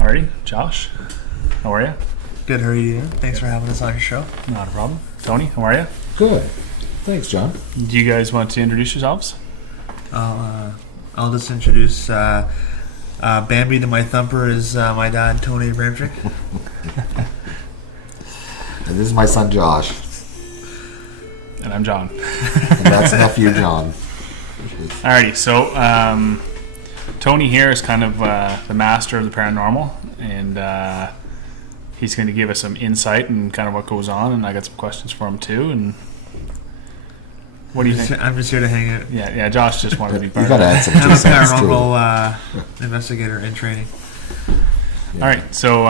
Alrighty, Josh, how are you? Good, how are you doing? Thanks for having us on your show. Not a problem. Tony, how are you? Good. Thanks, John. Do you guys want to introduce yourselves? I'll just introduce Bambi to my thumper is my dad, Tony Bramchick. And this is my son, Josh. And I'm John. And that's nephew, John. Alrighty, so Tony here is kind of the master of the paranormal, and he's going to give us some insight and kind of what goes on, and I got some questions for him too. And what do you think? I'm just here to hang out. Yeah. Josh just wanted to be part You got to of it. add some I'm a 2 cents too. paranormal investigator in training. All right, so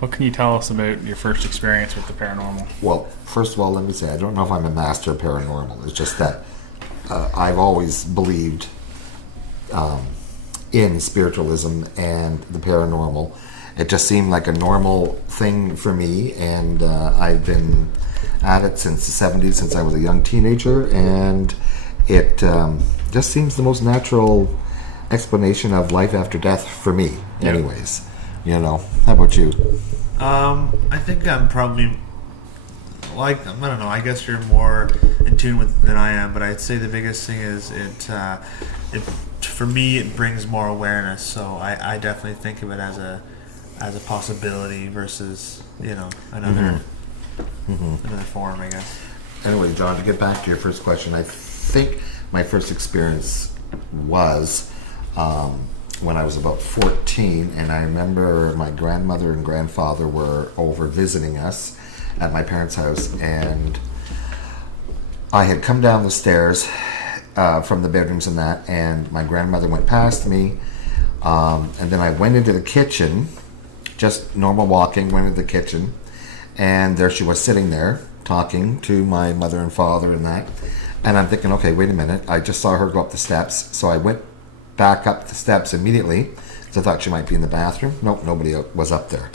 what can you tell us about your first experience with the paranormal? Well, first of all, let me say I don't know if I'm a master of paranormal. It's just that I've always believed in spiritualism and the paranormal. It just seemed like a normal thing for me, and I've been at it since the 70s, since I was a young teenager, and it just seems the most natural explanation of life after death for me, anyways. You know, how about you? I think I'm probably, I don't know, I guess you're more in tune with than I am, but I'd say the biggest thing is it for me, it brings more awareness, so I definitely think of it as a possibility versus, another form, I guess. Anyway, John, to get back to your first question, I think my first experience was when I was about 14, and I remember my grandmother and grandfather were over visiting us at my parents' house, and I had come down the stairs from the bedrooms and that, and my grandmother went past me, and then I went into the kitchen, just normal walking, went into the kitchen, and there she was sitting there talking to my mother and father and that, and I'm thinking, okay, wait a minute, I just saw her go up the steps, so I went back up the steps immediately, because I thought she might be in the bathroom. Nope, nobody was up there.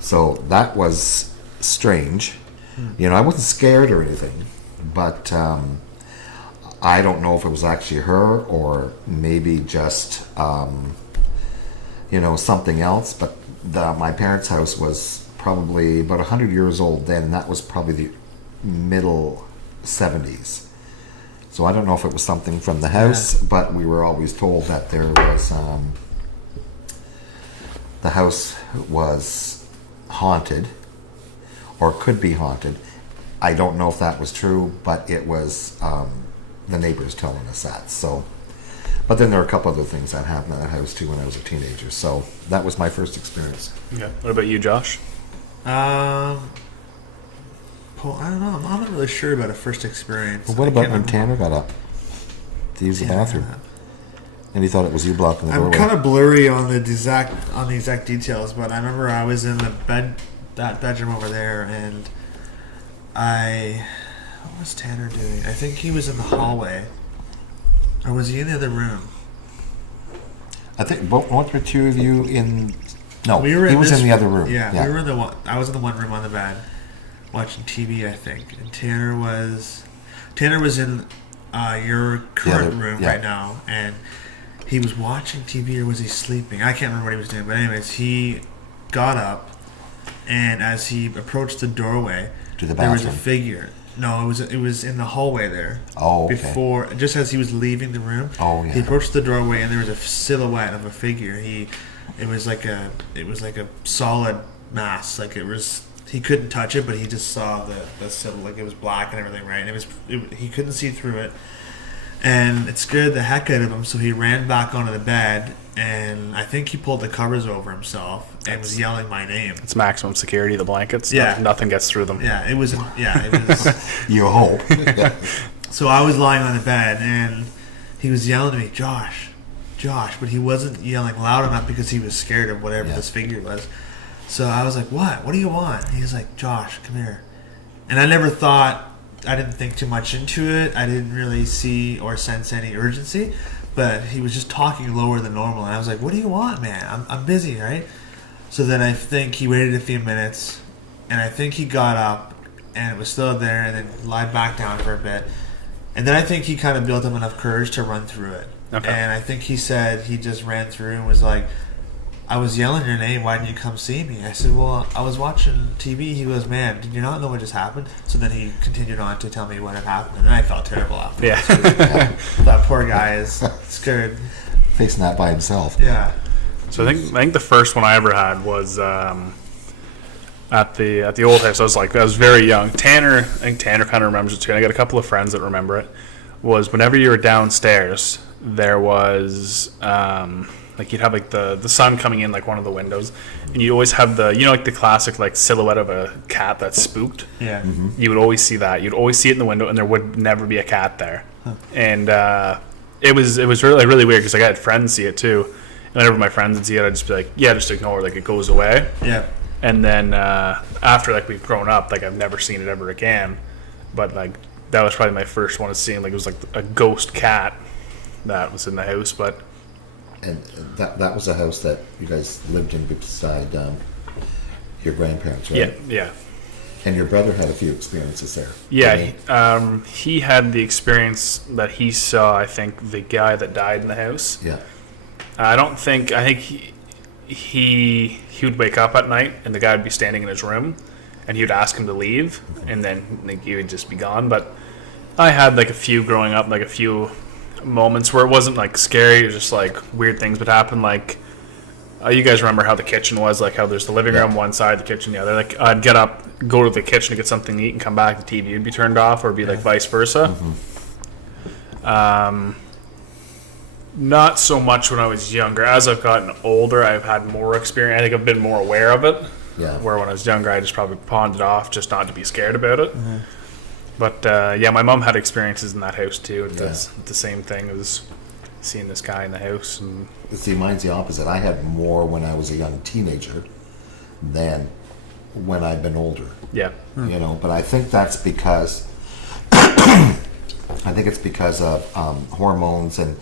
So that was strange. I wasn't scared or anything, but I don't know if it was actually her or maybe just something else, but my parents' house was probably about 100 years old then, and that was probably the middle 70s. So I don't know if it was something from the house, but we were always told that there was the house was haunted or could be haunted. I don't know if that was true, but it was the neighbors telling us that. So, but then there were a couple other things that happened at that house too when I was a teenager. So that was my first experience. Yeah. What about you, Josh? I don't know. I'm not really sure about a first experience. Well, what about when Tanner got up to use the bathroom, and he thought it was you blocking the doorway? I'm kind of blurry on the exact details, but I remember I was in that bedroom over there, and what was Tanner doing? I think he was in the hallway, or was he in the other room? I think weren't the two of you in? No, he was in the other room. Yeah, we were in the one. I was in the one room on the bed, watching TV, I think, and Tanner was in your current room right now, and he was watching TV, or was he sleeping? I can't remember what he was doing, but anyways, he got up, and as he approached the doorway, there was a figure. No, it was in the hallway there. Oh, okay. Before, just as he was leaving the room, he approached the doorway, and there was a silhouette of a figure. It was like a solid mass, like it was. He couldn't touch it, but he just saw the silhouette, like it was black and everything, right? And he couldn't see through it, and it scared the heck out of him. So he ran back onto the bed, and I think he pulled the covers over himself and was yelling my name. It's maximum security. The blankets. Yeah, nothing gets through them. Yeah, it was. It was. You hope. So I was lying on the bed, and he was yelling at me, Josh, but he wasn't yelling loud enough because he was scared of whatever this figure was. So I was like, what? What do you want? And he's like, Josh, come here. And I didn't think too much into it. I didn't really see or sense any urgency, but he was just talking lower than normal. And I was like, what do you want, man? I'm busy, right? So then I think he waited a few minutes, and I think he got up, and it was still there, and then lied back down for a bit. And then I think he kind of built up enough courage to run through it. Okay. And I think he said he just ran through and was like, I was yelling your name. Why didn't you come see me? I said, well, I was watching TV. He goes, man, did you not know what just happened? So then he continued on to tell me what had happened, and then I felt terrible after. Yeah. That poor guy is scared. Facing that by himself. Yeah. So I think the first one I ever had was at the old house. I was very young. I think Tanner kind of remembers it too. And I got a couple of friends that remember it. Was whenever you were downstairs, there was you'd have like the sun coming in like one of the windows, and you always have the like the classic like silhouette of a cat that's spooked. Yeah. You would always see that. You'd always see it in the window, and there would never be a cat there. Huh. And it was really weird because I had friends see it too. And whenever my friends would see it, I'd just be like, yeah, just ignore it, like it goes away. Yeah. And then after like we've grown up, like I've never seen it ever again. But like that was probably my first one of seeing like it was like a ghost cat that was in the house. But And that was a house that you guys lived in beside your grandparents, right? yeah. And your brother had a few experiences there. Yeah, he had the experience that he saw. I think the guy that died in the house. Yeah. I think he would wake up at night and the guy would be standing in his room, and he would ask him to leave, and then like, he would just be gone. But I had like a few growing up, like a few moments where it wasn't like scary. It was just like weird things would happen. Like you guys remember how the kitchen was, like how there's the living room one side, the kitchen the other. Like I'd get up, go to the kitchen to get something to eat, and come back, the TV would be turned off, or it'd be like vice versa. Not so much when I was younger. As I've gotten older, I've had more experience. I think I've been more aware of it. Yeah. Where when I was younger, I just probably pawned it off just not to be scared about it. But my mom had experiences in that house too. It's the same thing as seeing this guy in the house. And See, mine's the opposite. I had more when I was a young teenager than when I've been older. yeah, But I think that's because it's because of hormones and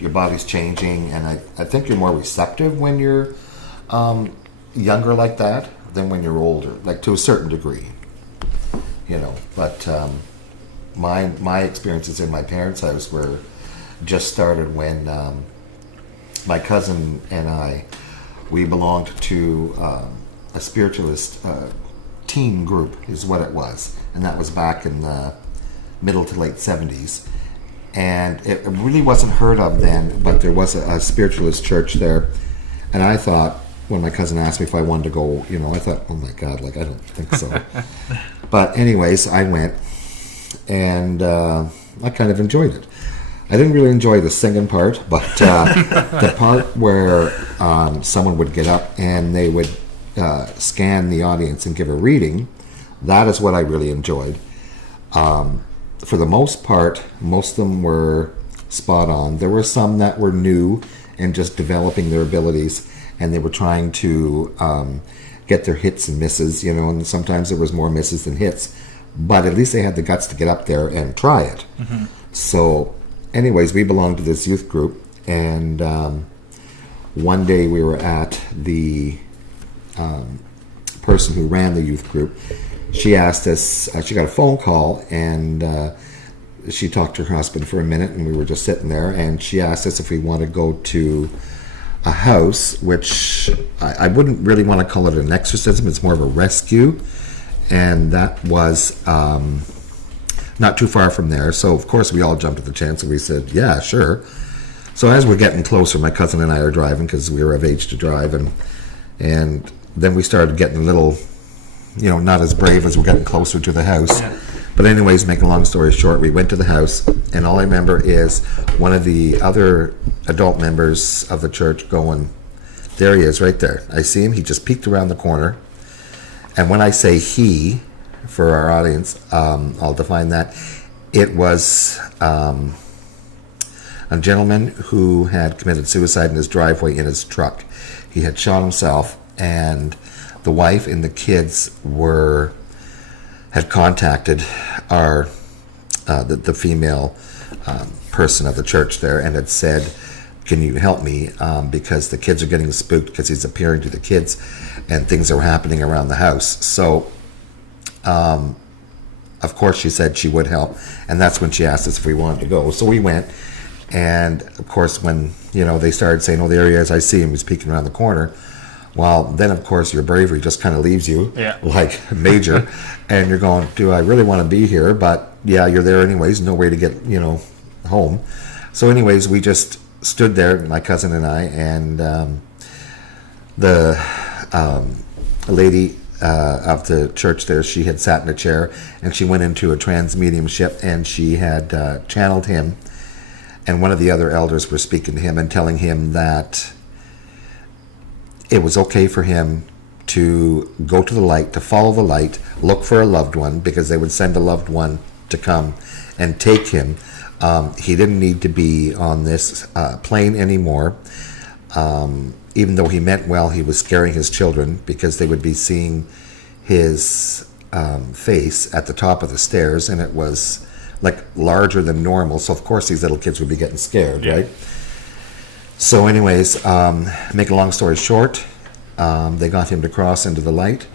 your body's changing, and I think you're more receptive when you're younger like that than when you're older, like to a certain degree. But my experiences in my parents' house were just started when my cousin and we belonged to a spiritualist teen group is what it was, and that was back in the middle to late 70s, and it really wasn't heard of then, but there was a spiritualist church there, and I thought, when my cousin asked me if I wanted to go, I thought, oh my God, like I don't think so. But anyways, I went, and I kind of enjoyed it. I didn't really enjoy the singing part, but the part where someone would get up and they would scan the audience and give a reading, that is what I really enjoyed. For the most part, most of them were spot on. There were some that were new and just developing their abilities, and they were trying to get their hits and misses, and sometimes there was more misses than hits. But at least they had the guts to get up there and try it. So anyways, we belonged to this youth group, and one day we were at the person who ran the youth group. She asked us, she got a phone call, and she talked to her husband for a minute, and we were just sitting there, and she asked us if we want to go to a house, which I wouldn't really want to call it an exorcism, it's more of a rescue, and that was not too far from there. So of course we all jumped at the chance, and we said, yeah, sure. So as we're getting closer, my cousin and I are driving because we were of age to drive, and then we started getting a little, not as brave as we're getting closer to the house. But anyways, make a long story short, we went to the house, and all I remember is one of the other adult members of the church going, there he is right there. I see him. He just peeked around the corner. And when I say he, for our audience, I'll define that. It was a gentleman who had committed suicide in his driveway in his truck. He had shot himself, and the wife and the kids had contacted our the female person of the church there, and had said, can you help me, because the kids are getting spooked because he's appearing to the kids and things are happening around the house. So of course she said she would help, and that's when she asked us if we wanted to go. So we went, and of course when they started saying, "Oh, there he is! I see him. He's peeking around the corner." Well, then of course your bravery just kind of leaves you, like major, and you're going, "Do I really want to be here?" But yeah, you're there anyways. No way to get home. So, anyways, we just stood there, my cousin and I, and the lady of the church there, she had sat in a chair, and she went into a trance mediumship, and she had channeled him, and one of the other elders were speaking to him and telling him that it was okay for him to go to the light, to follow the light, look for a loved one, because they would send a loved one to come and take him. He didn't need to be on this plane anymore. Even though he meant well, he was scaring his children because they would be seeing his face at the top of the stairs, and it was like larger than normal. So of course these little kids would be getting scared, right? So anyways, make a long story short, they got him to cross into the light,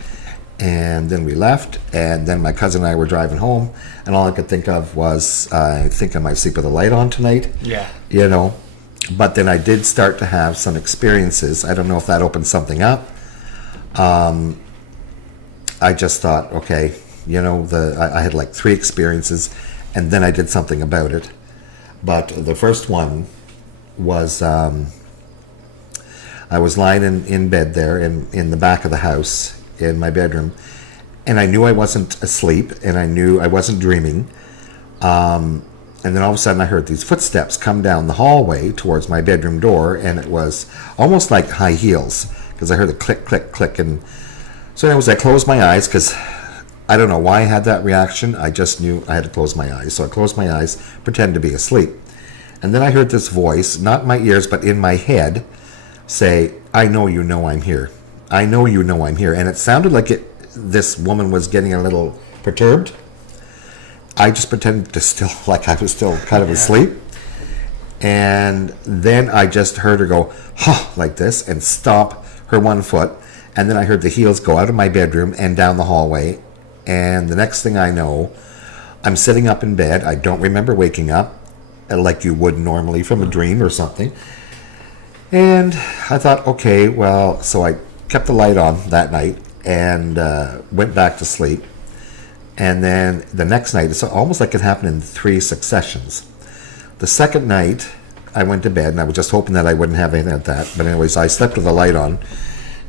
and then we left, and then my cousin and I were driving home, and all I could think of was, I think I might sleep with the light on tonight. Yeah. But then I did start to have some experiences. I don't know if that opened something up. I just thought, okay, I had like 3 experiences, and then I did something about it. But the first one was I was lying in bed there in the back of the house in my bedroom, and I knew I wasn't asleep, and I knew I wasn't dreaming. And then all of a sudden I heard these footsteps come down the hallway towards my bedroom door, and it was almost like high heels, because I heard the click, click, click. And so anyways, I closed my eyes, because I don't know why I had that reaction. I just knew I had to close my eyes. So I closed my eyes, pretended to be asleep. And then I heard this voice, not in my ears, but in my head, say, "I know you know I'm here. I know you know I'm here." And it sounded like this woman was getting a little perturbed. I just pretended to like I was still kind of asleep. And then I just heard her go, "Huh," like this, and stomp her one foot. And then I heard the heels go out of my bedroom and down the hallway. And the next thing I know, I'm sitting up in bed. I don't remember waking up like you would normally from a dream or something. And I thought, okay, well, so I kept the light on that night and went back to sleep. And then the next night, it's almost like it happened in 3 successions. The second night, I went to bed, and I was just hoping that I wouldn't have anything like that. But anyways, I slept with the light on.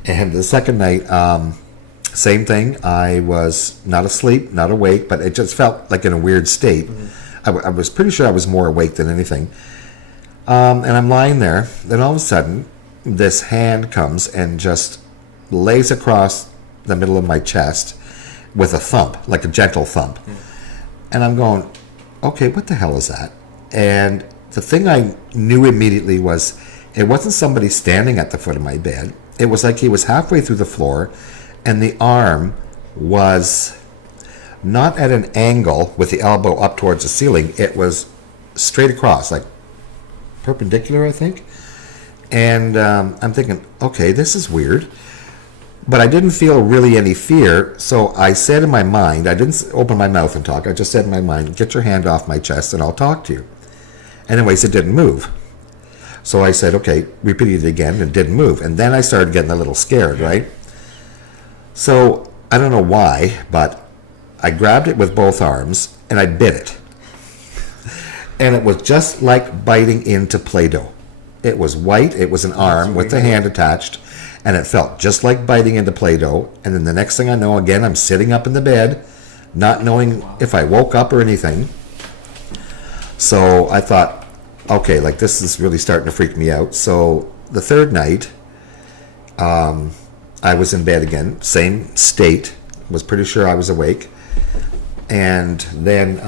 And the second night, same thing. I was not asleep, not awake, but it just felt like in a weird state. I was pretty sure I was more awake than anything. And I'm lying there. Then all of a sudden, this hand comes and just lays across the middle of my chest with a thump, like a gentle thump. And I'm going, okay, what the hell is that? And the thing I knew immediately was it wasn't somebody standing at the foot of my bed. It was like he was halfway through the floor, and the arm was not at an angle with the elbow up towards the ceiling. It was straight across, like perpendicular, I think. And I'm thinking, okay, this is weird. But I didn't feel really any fear, so I said in my mind, I didn't open my mouth and talk, I just said in my mind, "Get your hand off my chest and I'll talk to you." Anyways, it didn't move. So I said, okay, repeated it again, and it didn't move. And then I started getting a little scared, right? So I don't know why, but I grabbed it with both arms and I bit it. And it was just like biting into Play-Doh. It was white, it was an arm with the hand attached, and it felt just like biting into Play-Doh. And then the next thing I know, again, I'm sitting up in the bed, not knowing if I woke up or anything. So I thought, okay, like this is really starting to freak me out. So the third night, I was in bed again, same state, was pretty sure I was awake. And then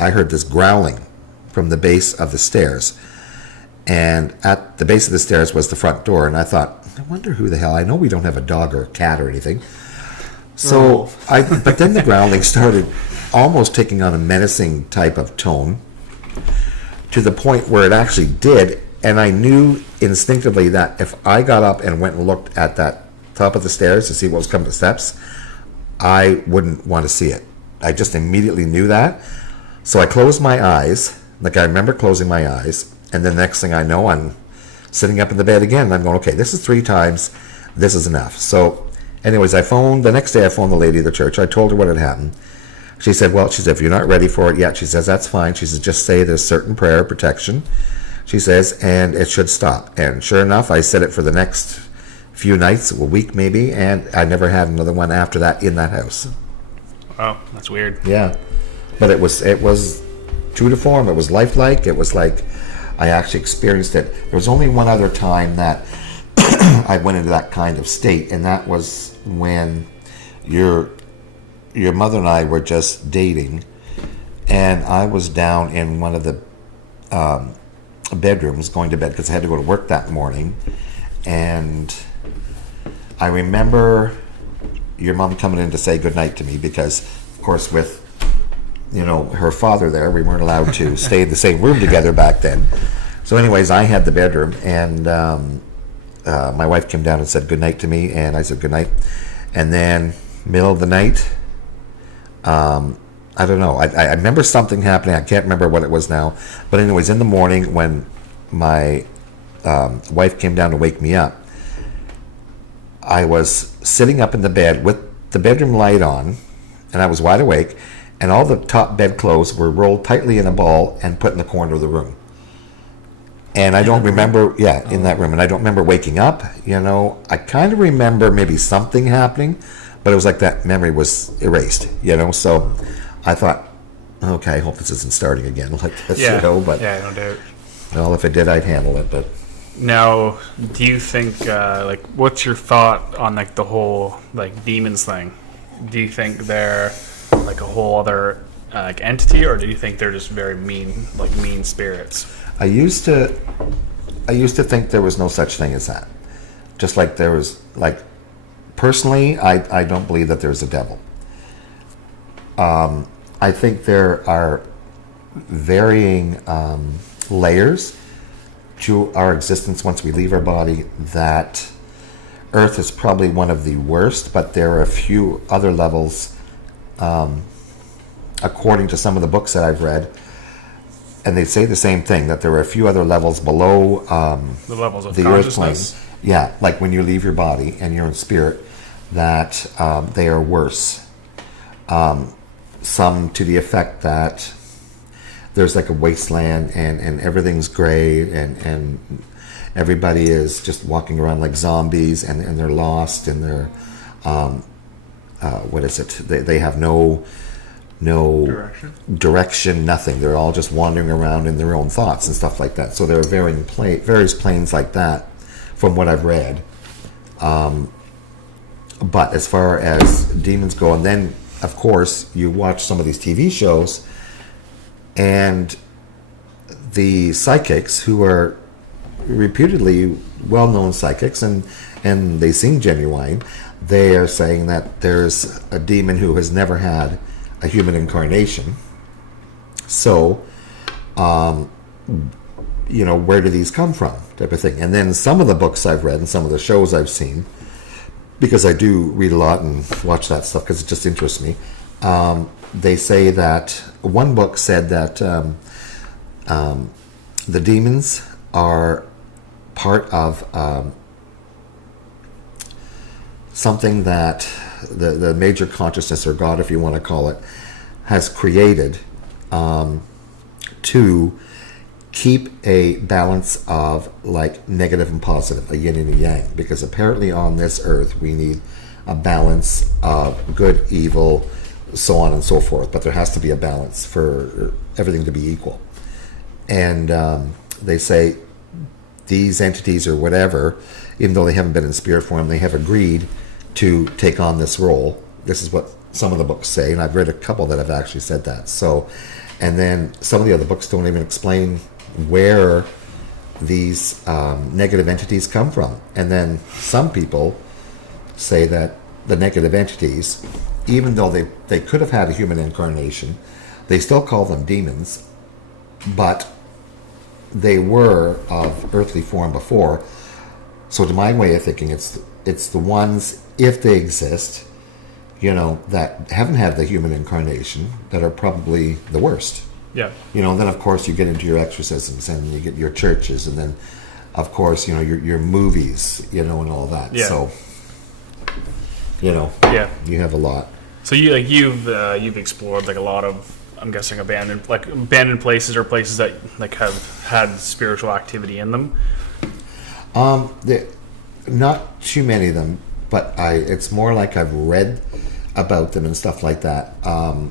I heard this growling from the base of the stairs. And at the base of the stairs was the front door. And I thought, I wonder who the hell, I know we don't have a dog or a cat or anything. So but then the growling started almost taking on a menacing type of tone to the point where it actually did. And I knew instinctively that if I got up and went and looked at that top of the stairs to see what was coming to the steps, I wouldn't want to see it. I just immediately knew that. So I closed my eyes, like I remember closing my eyes, And then the next thing I know, I'm sitting up in the bed again. And I'm going, okay, this is 3 times. This is enough. So anyways, the next day I phoned the lady of the church. I told her what had happened. She said, if you're not ready for it yet, she says, that's fine. She says, just say there's certain prayer protection. She says, and it should stop. And sure enough, I said it for the next few nights, a week maybe, and I never had another one after that in that house. Oh, that's weird. Yeah. But it was true to form. It was lifelike. It was like I actually experienced it. There was only one other time that I went into that kind of state, and that was when your mother and I were just dating, and I was down in one of the bedrooms going to bed because I had to go to work that morning. And I remember your mom coming in to say goodnight to me because, of course, with her father there, we weren't allowed to stay in the same room together back then. So anyways, I had the bedroom, and my wife came down and said goodnight to me, and I said goodnight. And then middle of the night, I don't know. I remember something happening. I can't remember what it was now. But anyways, in the morning when my wife came down to wake me up, I was sitting up in the bed with the bedroom light on, and I was wide awake, and all the top bedclothes were rolled tightly in a ball and put in the corner of the room. And I don't remember, in that room. And I don't remember waking up, I kind of remember maybe something happening, but it was like that memory was erased, So I thought, okay, I hope this isn't starting again like this, but no doubt. Well, if it did, I'd handle it, but... Now, do you think, what's your thought on, the whole, demons thing? Do you think they're, a whole other, entity, or do you think they're just very mean, mean spirits? I used to think there was no such thing as that. Just like there was, personally, I don't believe that there's a devil. I think there are varying layers to our existence once we leave our body. That Earth is probably one of the worst, but there are a few other levels, according to some of the books that I've read, and they say the same thing, that there are a few other levels below the levels of the Earth plane. consciousness. Yeah, like when you leave your body and you're in spirit, that they are worse. Some to the effect that there's a wasteland and everything's gray and everybody is just walking around like zombies and they're lost and they're what is it? They have no direction, nothing. They're all just wandering around in their own thoughts and stuff like that. So there are various planes like that from what I've read. But as far as demons go, and then of course you watch some of these TV shows and the psychics, who are reputedly well-known psychics and they seem genuine, they are saying that there's a demon who has never had a human incarnation. So, where do these come from, type of thing. And then some of the books I've read and some of the shows I've seen, because I do read a lot and watch that stuff because it just interests me, they say that one book said that the demons are part of something that the major consciousness, or God, if you want to call it, has created to keep a balance of negative and positive, a yin and a yang, because apparently on this earth we need a balance of good, evil, so on and so forth, but there has to be a balance for everything to be equal. And they say these entities or whatever, even though they haven't been in spirit form, they have agreed to take on this role. This is what some of the books say, and I've read a couple that have actually said that. So, and then some of the other books don't even explain where these negative entities come from. And then some people say that the negative entities, even though they could have had a human incarnation, they still call them demons, but they were of earthly form before. So to my way of thinking, it's the ones, if they exist, that haven't had the human incarnation, that are probably the worst. Yeah. You know, and then of course you get into your exorcisms and you get your churches, and then of course, you know, your movies, you know, and all that. Yeah. So, you know, Yeah. you have a lot. So you've explored like a lot of, I'm guessing, abandoned places or places that like have had spiritual activity in them. Not too many of them, but it's more like I've read about them and stuff like that,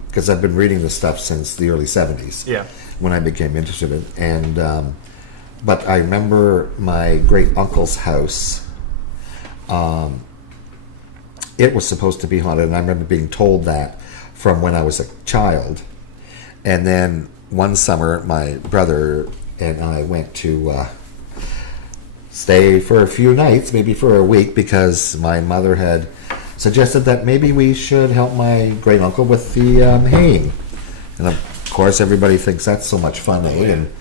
because I've been reading this stuff since the early 70s. Yeah. When I became interested in it. And but I remember my great uncle's house. It was supposed to be haunted, and I remember being told that from when I was a child. And then one summer, my brother and I went to stay for a few nights, maybe for a week, because my mother had suggested that maybe we should help my great uncle with the haying. And of course, everybody thinks that's so much fun,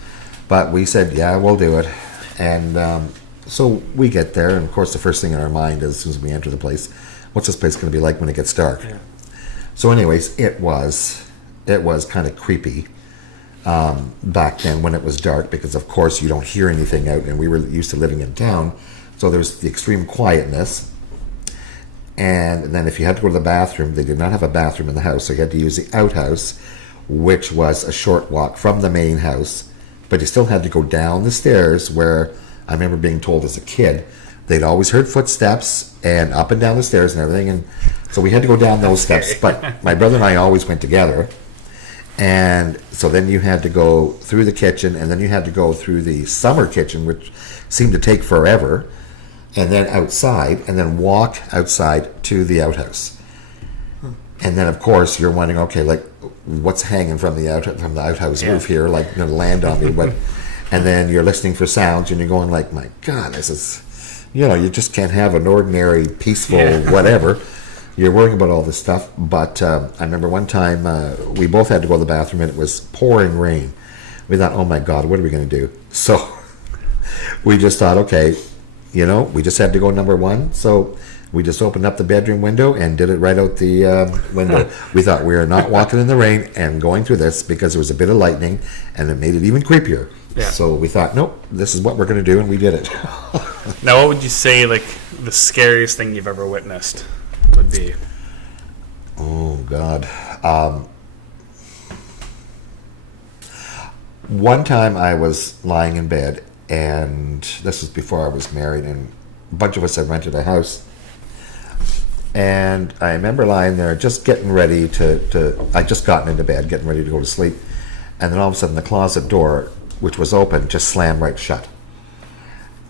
but we said, yeah, we'll do it. And so we get there, and of course, the first thing in our mind as soon as we enter the place, what's this place going to be like when it gets dark? Yeah. So anyways, it was kind of creepy back then when it was dark, because of course you don't hear anything out, and we were used to living in town, so there's the extreme quietness. And then if you had to go to the bathroom, they did not have a bathroom in the house, so you had to use the outhouse, which was a short walk from the main house, but you still had to go down the stairs, where I remember being told as a kid they'd always heard footsteps and up and down the stairs and everything, and so we had to go down those steps. But my brother and I always went together, and so then you had to go through the kitchen, and then you had to go through the summer kitchen, which seemed to take forever, and then outside, and then walk outside to the outhouse. And then of course you're wondering, okay, like what's hanging from the outhouse roof here, like going to land on me? What? And then you're listening for sounds, and you're going like, my God, this is, you know, you just can't have an ordinary, peaceful whatever. You're worrying about all this stuff. But I remember one time we both had to go to the bathroom, and it was pouring rain. We thought, oh my God, what are we going to do? So we just thought, okay, you know, we just had to go number one. So we just opened up the bedroom window and did it right out the window. We thought we are not walking in the rain and going through this, because there was a bit of lightning, and it made it even creepier. Yeah. So we thought, nope, this is what we're going to do, and we did it. Now, what would you say, like, the scariest thing you've ever witnessed would be? Oh, God. One time I was lying in bed, and this was before I was married, and a bunch of us had rented a house. And I remember lying there just getting ready I just gotten into bed, getting ready to go to sleep. And then all of a sudden the closet door, which was open, just slammed right shut.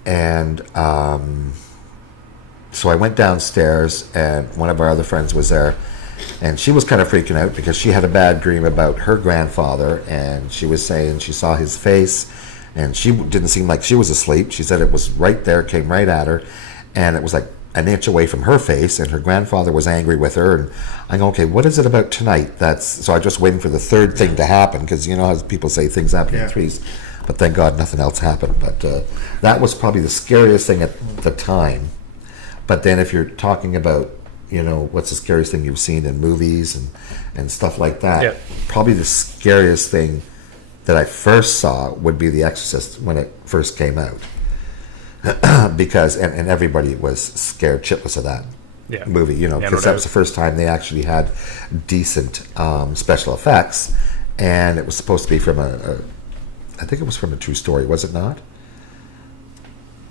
And so I went downstairs, and one of our other friends was there, and she was kind of freaking out because she had a bad dream about her grandfather, and she was saying she saw his face, and she didn't seem like she was asleep. She said it was right there, came right at her, and it was like an inch away from her face, and her grandfather was angry with her. And I go, okay, what is it about tonight? So I just waiting for the third thing to happen, because you know how people say things happen in threes. But thank God nothing else happened. But that was probably the scariest thing at the time. But then if you're talking about, you know, what's the scariest thing you've seen in movies and stuff like that, probably the scariest thing that I first saw would be The Exorcist when it first came out. Because and everybody was scared shitless of that movie, you know, because that was the first time they actually had decent special effects, and it was supposed to be from I think it was from a true story, was it not?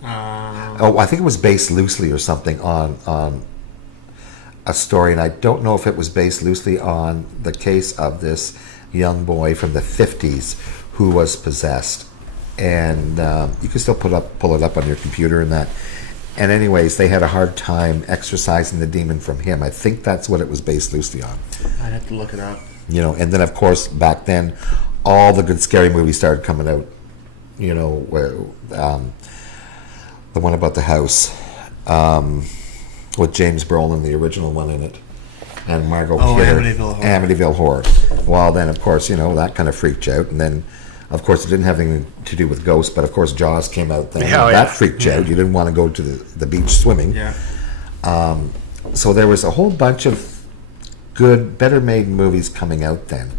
I think it was based loosely or something on a story, and I don't know if it was based loosely on the case of this young boy from the 50s who was possessed. And you can still pull it up on your computer and that. And anyways, they had a hard time exorcising the demon from him. I think that's what it was based loosely on. I'd have to look it up. You know, and then of course back then, all the good scary movies started coming out. You know, where the one about the house with James Brolin, the original one in it, and Margot Kidder, Amityville Horror. Well, then of course, you know, that kind of freaked you out, and then. Of course, it didn't have anything to do with ghosts, but of course, Jaws came out then. That freaked you out. You didn't want to go to the beach swimming. Yeah. So there was a whole bunch of good, better-made movies coming out then,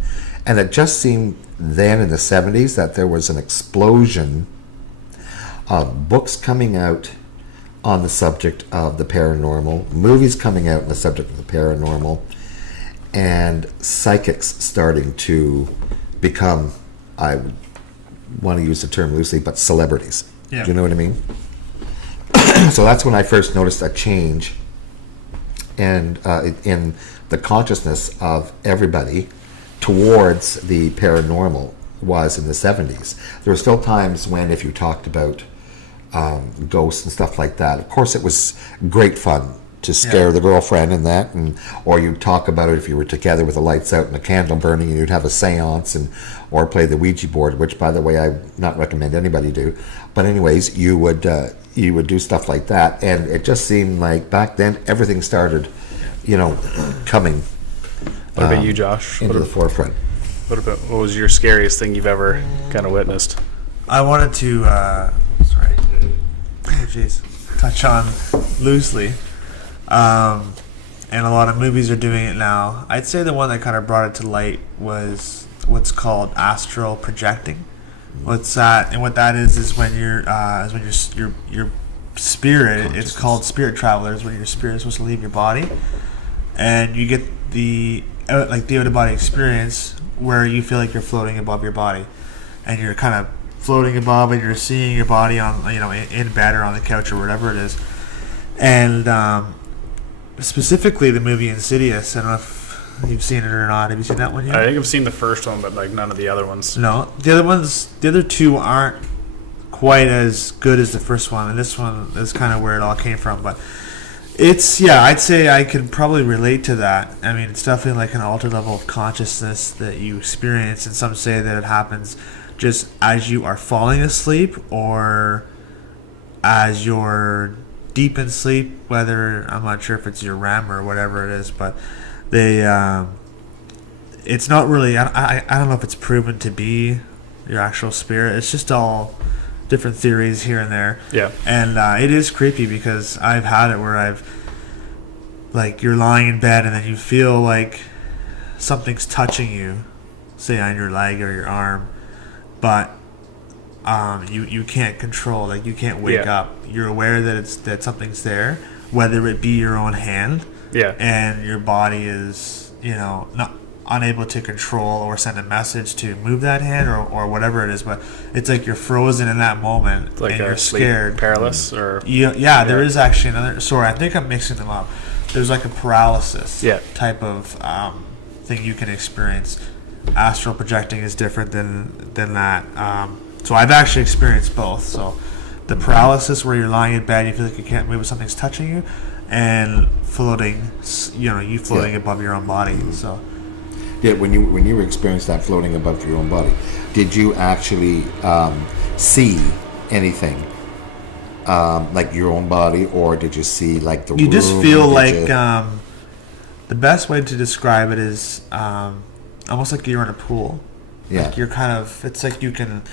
and it just seemed then in the 70s that there was an explosion of books coming out on the subject of the paranormal, movies coming out on the subject of the paranormal, and psychics starting to become, I want to use the term loosely, but celebrities. Yeah. Do you know what I mean? So that's when I first noticed a change and in the consciousness of everybody towards the paranormal was in the 70s. There were still times when if you talked about ghosts and stuff like that, of course it was great fun to scare the girlfriend and that, and or you'd talk about it if you were together with the lights out and a candle burning and you'd have a seance and or play the Ouija board, which by the way I not recommend anybody do. But anyways, you would do stuff like that, and it just seemed like back then everything started, coming. What about you, Josh? Into the forefront. What was your scariest thing you've ever kind of witnessed? I wanted to, touch on loosely. And a lot of movies are doing it now. I'd say the one that kind of brought it to light was what's called astral projecting. What's that? And what that is when your spirit. It's called spirit travelers. When your spirit is supposed to leave your body, and you get the out of body experience where you feel like you're floating above your body, and you're kind of floating above, and you're seeing your body on in bed or on the couch or whatever it is, and specifically the movie Insidious. I don't know if you've seen it or not. Have you seen that one yet? I think I've seen the first one, but none of the other ones. No, the other two aren't quite as good as the first one, and this one is kind of where it all came from. But it's I'd say I could probably relate to that. I mean, it's definitely like an altered level of consciousness that you experience, and some say that it happens just as you are falling asleep or as you're deep in sleep, whether I'm not sure if it's your REM or whatever it is, but it's not really, I don't know if it's proven to be your actual spirit. It's just all different theories here and there. Yeah. And it is creepy because I've had it where you're lying in bed and then you feel like something's touching you, say on your leg or your arm, but you can't control, you can't wake up. You're aware that something's there, whether it be your own hand, and your body is not unable to control or send a message to move that hand or whatever it is, but it's like you're frozen in that moment, like and you're sleep scared, paralysis, or there is actually another. Sorry, I think I'm mixing them up. There's like a paralysis type of thing you can experience. Astral projecting is different than that. So I've actually experienced both. So the paralysis where you're lying in bed, you feel like you can't move, but something's touching you, and floating, you floating above your own body. So when you experienced that floating above your own body, did you actually see anything like your own body, or did you see like the room? You just feel like the best way to describe it is almost like you're in a pool. Yeah. Like you're kind of, it's like you can,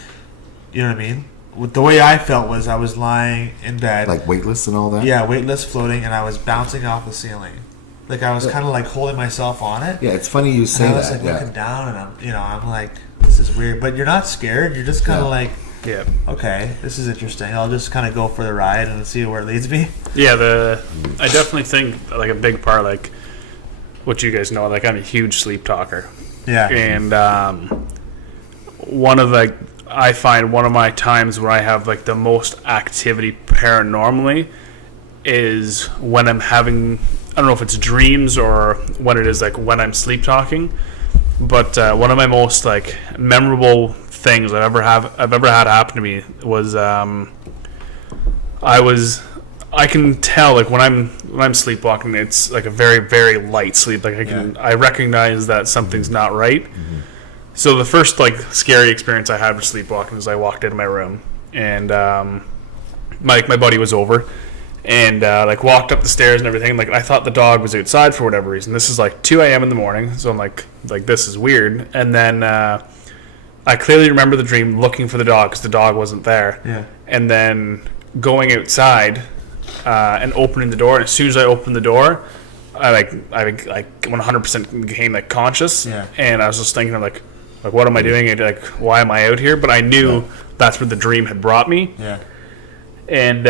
you know what I mean? The way I felt was I was lying in bed. Like weightless and all that? Yeah, weightless, floating, and I was bouncing off the ceiling. Like I was kind of like holding myself on it. Yeah, it's funny you say that. And I was looking down, and I'm like, this is weird. But you're not scared. You're just kind of like, okay, this is interesting. I'll just kind of go for the ride and see where it leads me. Yeah, I definitely think a big part, what you guys know, I'm a huge sleep talker. Yeah. And I find one of my times where I have the most activity paranormally is when I'm having, I don't know if it's dreams or when it is when I'm sleep talking, but one of my most memorable things I've ever had happen to me was I can tell when I'm sleepwalking, it's a very, very light sleep. I recognize that something's not right. Mm-hmm. So the first scary experience I had with sleepwalking is I walked into my room, and my buddy was over, and walked up the stairs and everything. I thought the dog was outside for whatever reason. This is 2 a.m. in the morning, so I'm like this is weird. And then I clearly remember the dream looking for the dog because the dog wasn't there. Yeah. And then going outside and opening the door. And as soon as I opened the door, I 100% became conscious. Yeah. And I was just thinking Like, what am I doing? And, like, why am I out here? But I knew that's where the dream had brought me. Yeah. And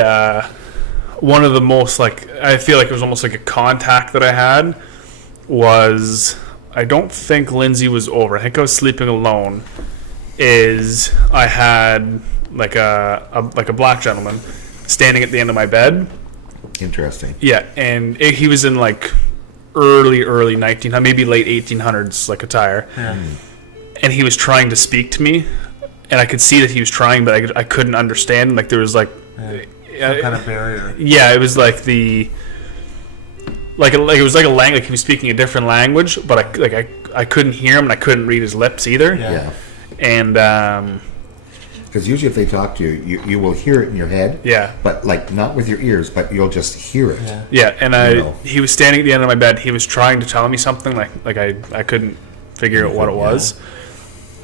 one of the most, like, I feel like it was almost like a contact that I had was, I don't think Lindsay was over. I think I was sleeping alone. Is I had like a black gentleman standing at the end of my bed. Interesting. Yeah, and he was in like early 1900s, maybe late 1800s, like attire. Yeah. And he was trying to speak to me, and I could see that he was trying, but I couldn't understand. Like, there was like some kind of barrier. Yeah, it was like it was like a language. Like he was speaking a different language, but I couldn't hear him, and I couldn't read his lips either. Yeah. And because usually if they talk to you, you will hear it in your head. Yeah. But like not with your ears, but you'll just hear it. Yeah. And he was standing at the end of my bed. He was trying to tell me something. Like I couldn't figure out what it was.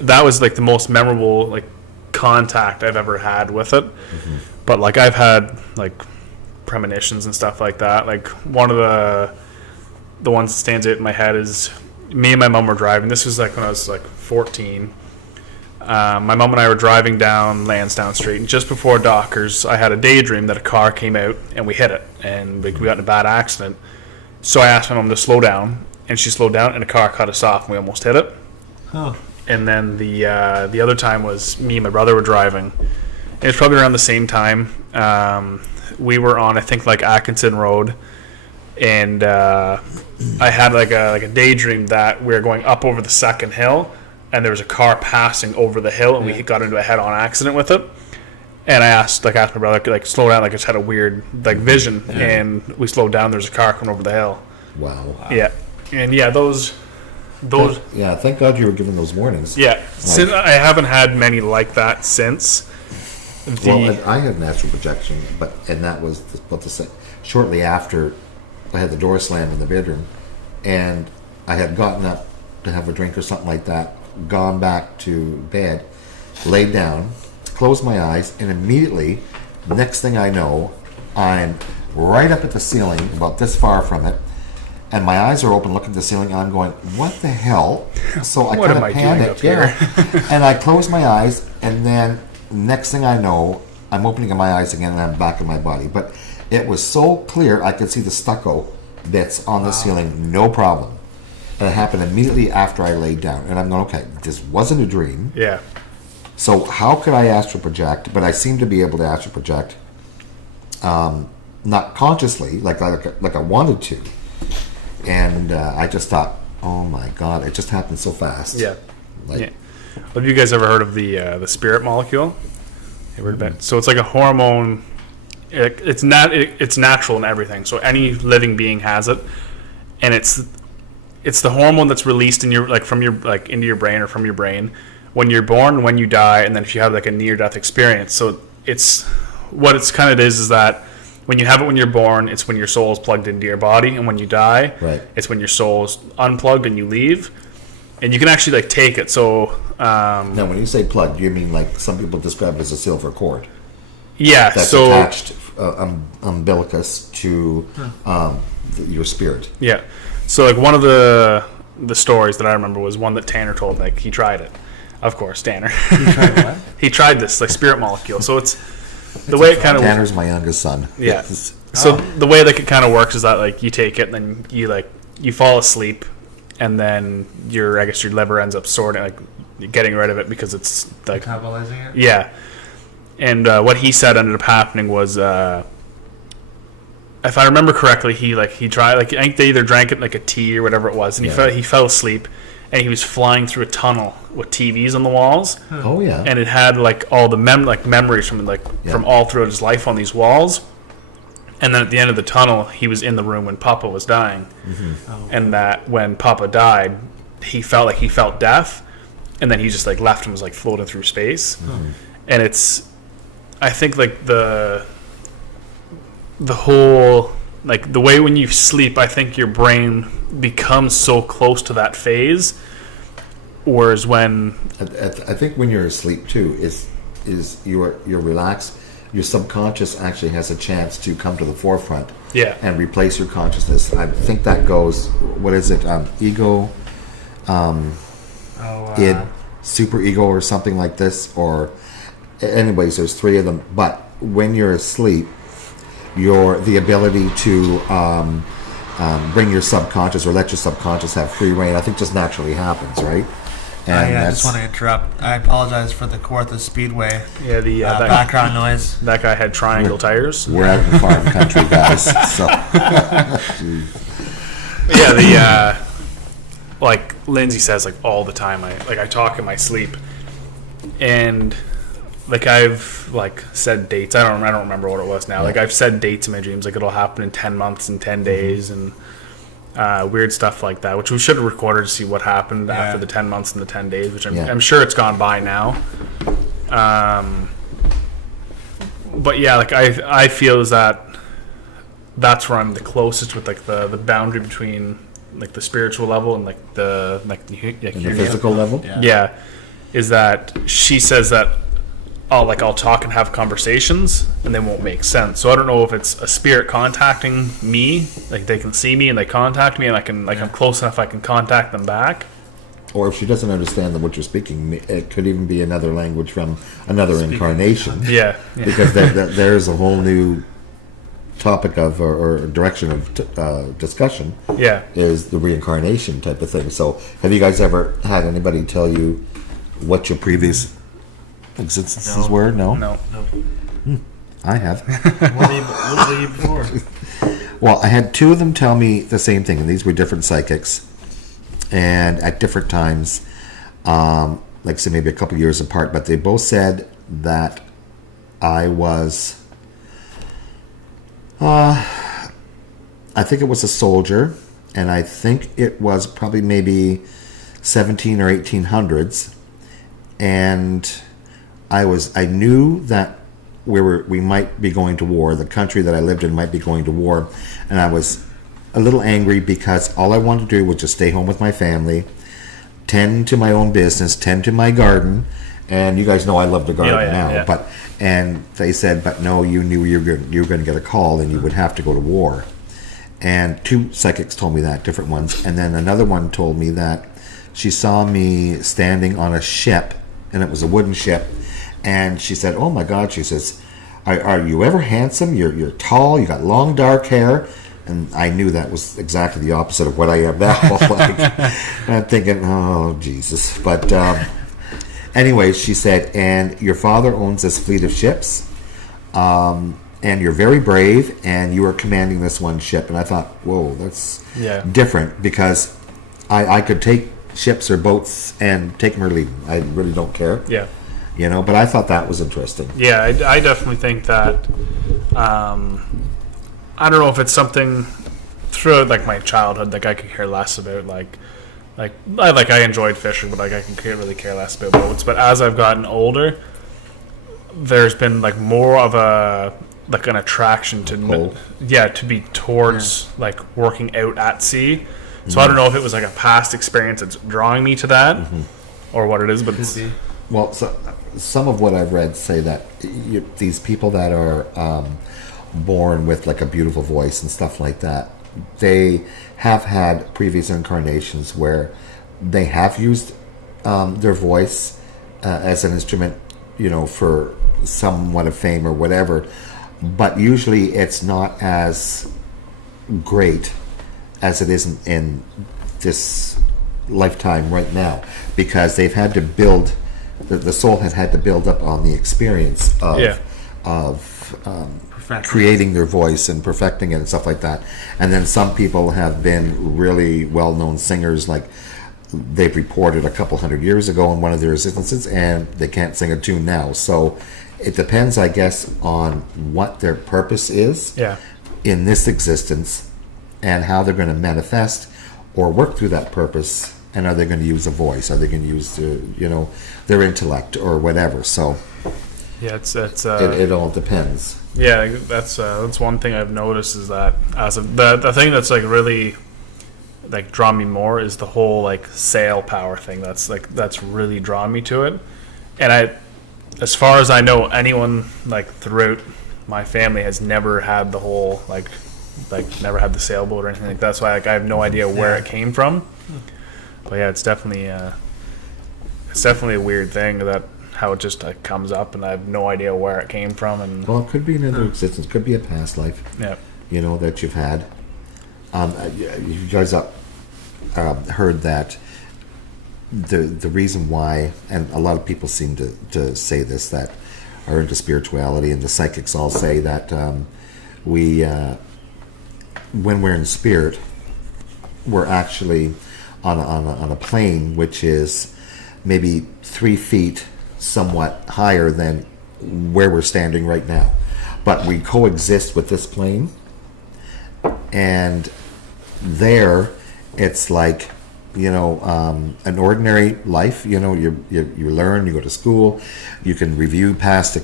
That was like the most memorable like contact I've ever had with it. Mm-hmm. But like I've had like premonitions and stuff like that. Like one of the ones that stands out in my head is me and my mom were driving. This was like when I was like 14. My mom and I were driving down Lansdowne Street, and just before Dockers, I had a daydream that a car came out and we hit it, and we got in a bad accident. So I asked my mom to slow down, and she slowed down, and a car cut us off, and we almost hit it. Huh. And then the other time was me and my brother were driving. It was probably around the same time. We were on, I think, like Atkinson Road, and I had like a daydream that we were going up over the second hill, and there was a car passing over the hill, and we got into a head-on accident with it. And I asked my brother, like, slow down, like, I just had a weird, like, vision, and we slowed down, there's a car coming over the hill. Wow. Yeah. And, yeah, those... Yeah, thank God you were given those warnings. Yeah. Since I haven't had many like that since. Well, I had an astral projection, and that was about to say, shortly after I had the door slammed in the bedroom, and I had gotten up to have a drink or something like that, gone back to bed, laid down, closed my eyes, and immediately, next thing I know, I'm right up at the ceiling, about this far from it, and my eyes are open, looking at the ceiling, and I'm going, what the hell? So I kind of panicked, and I closed my eyes, and then next thing I know, I'm opening my eyes again, and I'm back in my body. But it was so clear, I could see the stucco that's on the ceiling, no problem. And it happened immediately after I laid down. And I'm going, okay, this wasn't a dream. Yeah. So how could I astral project? But I seem to be able to astral project, not consciously, like I wanted to. And I just thought, oh my God, it just happened so fast. Yeah. Have you guys ever heard of the spirit molecule? You heard about it? So it's like a hormone. It's natural in everything. So any living being has it, and it's the hormone that's released in your from your into your brain or from your brain when you're born, when you die, and then if you have like a near-death experience. So it's what it's kind of is that when you have it when you're born, it's when your soul is plugged into your body, and when you die, it's when your soul is unplugged and you leave, and you can actually like take it. So now, when you say plugged, you mean like some people describe it as a silver cord? Yeah, that's attached umbilicus to your spirit. Yeah. So, like, one of the stories that I remember was one that Tanner told. Like, he tried it. Of course, Tanner. He tried what? He tried this, like, spirit molecule. So it's the way it kind of... Tanner's my youngest son. Yeah. So the way like it kind of works is that, like, you take it, and then you fall asleep, and then your liver ends up sorting, like, getting rid of it because it's, like... Metabolizing it? Yeah. And what he said ended up happening was... if I remember correctly, he tried, like, I think they either drank it like a tea or whatever it was, and he fell asleep, and he was flying through a tunnel with TVs on the walls. Oh yeah, and it had like all the memories from from all throughout his life on these walls. And then at the end of the tunnel, he was in the room when Papa was dying, and that when Papa died, he felt like he felt death, and then he just like left and was like floating through space. And it's, I think like the whole, like the way when you sleep, I think your brain becomes so close to that phase, whereas when I think when you're asleep too, is you're relaxed, your subconscious actually has a chance to come to the forefront, and replace your consciousness. I think that goes, what is it, ego, id, super ego or something like this, or anyways, there's three of them. But when you're asleep, the ability to bring your subconscious or let your subconscious have free reign, I think just naturally happens, right? And I just want to interrupt. I apologize for the Kawartha Speedway background noise. That guy had triangle tires. We're out in the farm country, guys. So. Yeah, like Lindsay says, like all the time, I talk in my sleep, and like I've like said dates. I don't remember what it was now. Like I've said dates in my dreams. Like it'll happen in 10 months and 10 days and weird stuff like that. Which we should have recorded to see what happened after the 10 months and the 10 days. Which I'm sure it's gone by now. But yeah, like I feel is that's where I'm the closest with like the boundary between like the spiritual level and like the physical level. Yeah, is that she says that I'll talk and have conversations and they won't make sense. So I don't know if it's a spirit contacting me, like they can see me and they contact me and I can I'm close enough I can contact them back. Or if she doesn't understand what you're speaking, it could even be another language from another incarnation. Yeah. Because there's a whole new topic of or direction of discussion. Yeah. Is the reincarnation type of thing. So have you guys ever had anybody tell you what your previous existences were? No. I have. What were you before? Well, I had two of them tell me the same thing, and these were different psychics, and at different times, like say maybe a couple years apart. But they both said that I was, I think it was a soldier, and I think it was probably maybe 17 or 1800s, and I knew that we might be going to war. The country that I lived in might be going to war, and I was a little angry because all I wanted to do was just stay home with my family, tend to my own business, tend to my garden, and you guys know I love the garden now. Yeah. But and they said, but no, you knew you were going to get a call and you would have to go to war. And two psychics told me that, different ones, and then another one told me that she saw me standing on a ship, and it was a wooden ship. And she said, "Oh my God!" She says, "Are you ever handsome? You're tall. You got long dark hair." And I knew that was exactly the opposite of what I am now. Like, and I'm thinking, "Oh Jesus!" But anyways, she said, "And your father owns this fleet of ships, and you're very brave, and you are commanding this one ship." And I thought, "Whoa, that's different," because I could take ships or boats and take them or leave them. I really don't care. Yeah. You know, but I thought that was interesting. Yeah, I definitely think that. I don't know if it's something throughout like my childhood, like I could care less about. Like I enjoyed fishing, but like I can really care less about boats. But as I've gotten older, there's been like more of an attraction to to be towards like working out at sea. So I don't know if it was like a past experience that's drawing me to that, or what it is. But well, so some of what I've read say that these people that are born with like a beautiful voice and stuff like that, they have had previous incarnations where they have used their voice as an instrument, you know, for somewhat of fame or whatever. But usually it's not as great as it is in this lifetime right now, because they've had to build. The soul has had to build up on the experience of creating their voice and perfecting it and stuff like that. And then some people have been really well-known singers, like they've reported a couple hundred years ago in one of their existences, and they can't sing a tune now. So it depends, I guess, on what their purpose is in this existence and how they're going to manifest or work through that purpose. And are they going to use a voice? Are they going to use their intellect or whatever? So it all depends. Yeah, that's one thing I've noticed is that as of the thing that's like really like drawn me more is the whole like sail power thing. That's really drawn me to it. And as far as I know, anyone like throughout my family has never had the whole like never had the sailboat or anything like that. So I have no idea where it came from. But yeah, it's definitely it's definitely a weird thing that how it just comes up, and I have no idea where it came from. And Well, it could be another existence. Could be a past life. yeah, That you've had. You guys heard that the reason why, and a lot of people seem to say this, that are into spirituality, and the psychics all say that we, when we're in spirit, we're actually on a plane which is maybe 3 feet somewhat higher than where we're standing right now, but we coexist with this plane, and there it's like an ordinary life. You learn, you go to school, you can review past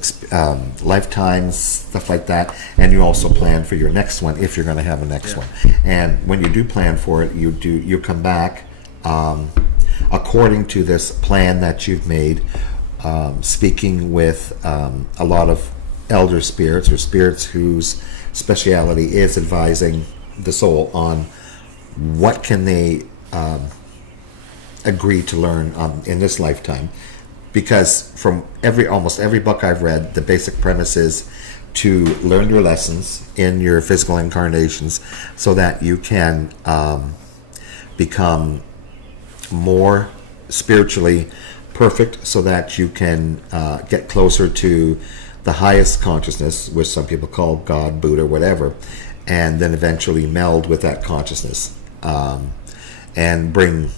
lifetimes, stuff like that, and you also plan for your next one if you're going to have a next one. And when you do plan for it, you come back according to this plan that you've made, speaking with a lot of elder spirits or spirits whose speciality is advising the soul on what can they agree to learn in this lifetime. Because from almost every book I've read, the basic premise is to learn your lessons in your physical incarnations so that you can become more spiritually perfect, so that you can get closer to the highest consciousness, which some people call God, Buddha, whatever, and then eventually meld with that consciousness and bring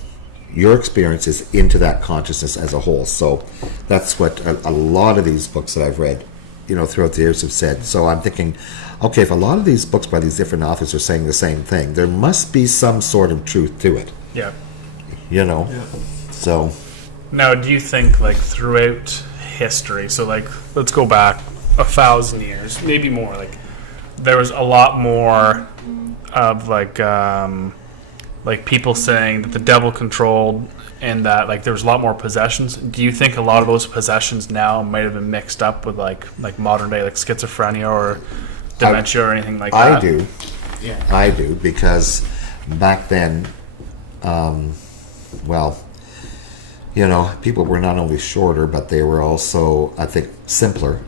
your experiences into that consciousness as a whole. So that's what a lot of these books that I've read, throughout the years have said. So I'm thinking, okay, if a lot of these books by these different authors are saying the same thing, there must be some sort of truth to it. yeah. So Now, do you think throughout history, so let's go back 1,000 years, maybe more, there was a lot more of people saying that the devil controlled, and that there was a lot more possessions. Do you think a lot of those possessions now might have been mixed up with modern day schizophrenia or dementia or anything like that? I do. Yeah. I do, because back then, people were not only shorter, but they were also, I think, simpler.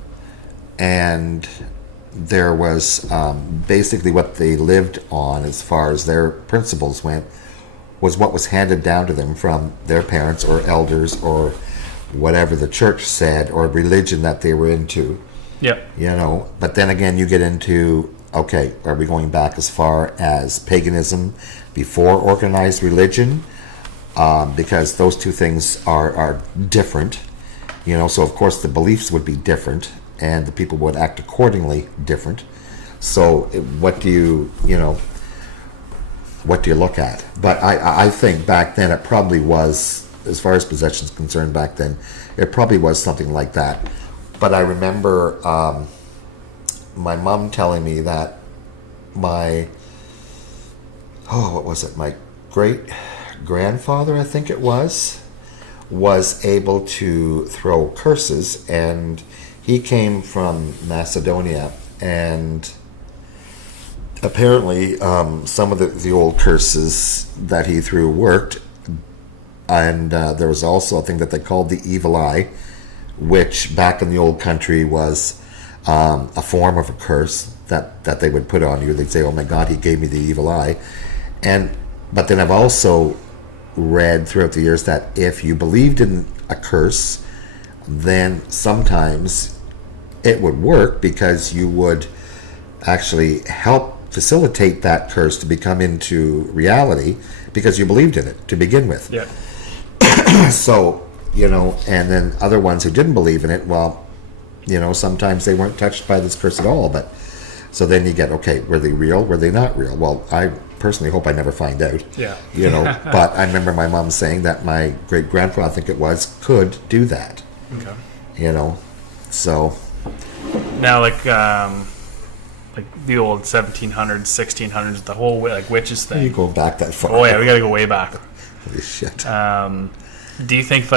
And there was basically what they lived on as far as their principles went was what was handed down to them from their parents or elders or whatever the church said or religion that they were into. Yeah. But then again, you get into, okay, are we going back as far as paganism before organized religion? Because those two things are different. So of course the beliefs would be different, and the people would act accordingly different. So what do you look at? But I think back then it probably was, as far as possessions concerned back then, it probably was something like that. But I remember my mom telling me that my great grandfather, I think it was able to throw curses, and he came from Macedonia, and apparently some of the old curses that he threw worked, and there was also a thing that they called the evil eye, which back in the old country was a form of a curse that they would put on you. They'd say, oh my God, he gave me the evil eye. But then I've also read throughout the years that if you believed in a curse, then sometimes it would work, because you would actually help facilitate that curse to become into reality because you believed in it to begin with. Yeah. So, and then other ones who didn't believe in it, well, sometimes they weren't touched by this curse at all. But so then you get, okay, were they real? Were they not real? Well, I personally hope I never find out. Yeah. But I remember my mom saying that my great grandfather, I think it was, could do that. Okay. So now, the old 1700s, 1600s, the whole witches thing. you go back that far. Oh yeah, we gotta go way back. Holy shit. Do you think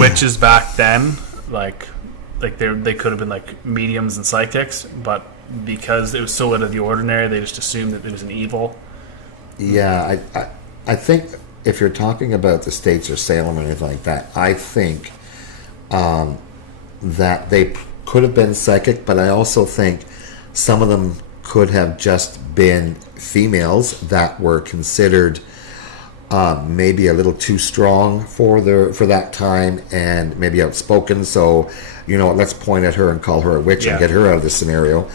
witches back then, they could have been mediums and psychics, but because it was so out of the ordinary, they just assumed that it was an evil? Yeah, I think if you're talking about the States or Salem or anything like that, I think that they could have been psychic, but I also think some of them could have just been females that were considered maybe a little too strong for that time and maybe outspoken. So, let's point at her and call her a witch and get her out of the scenario.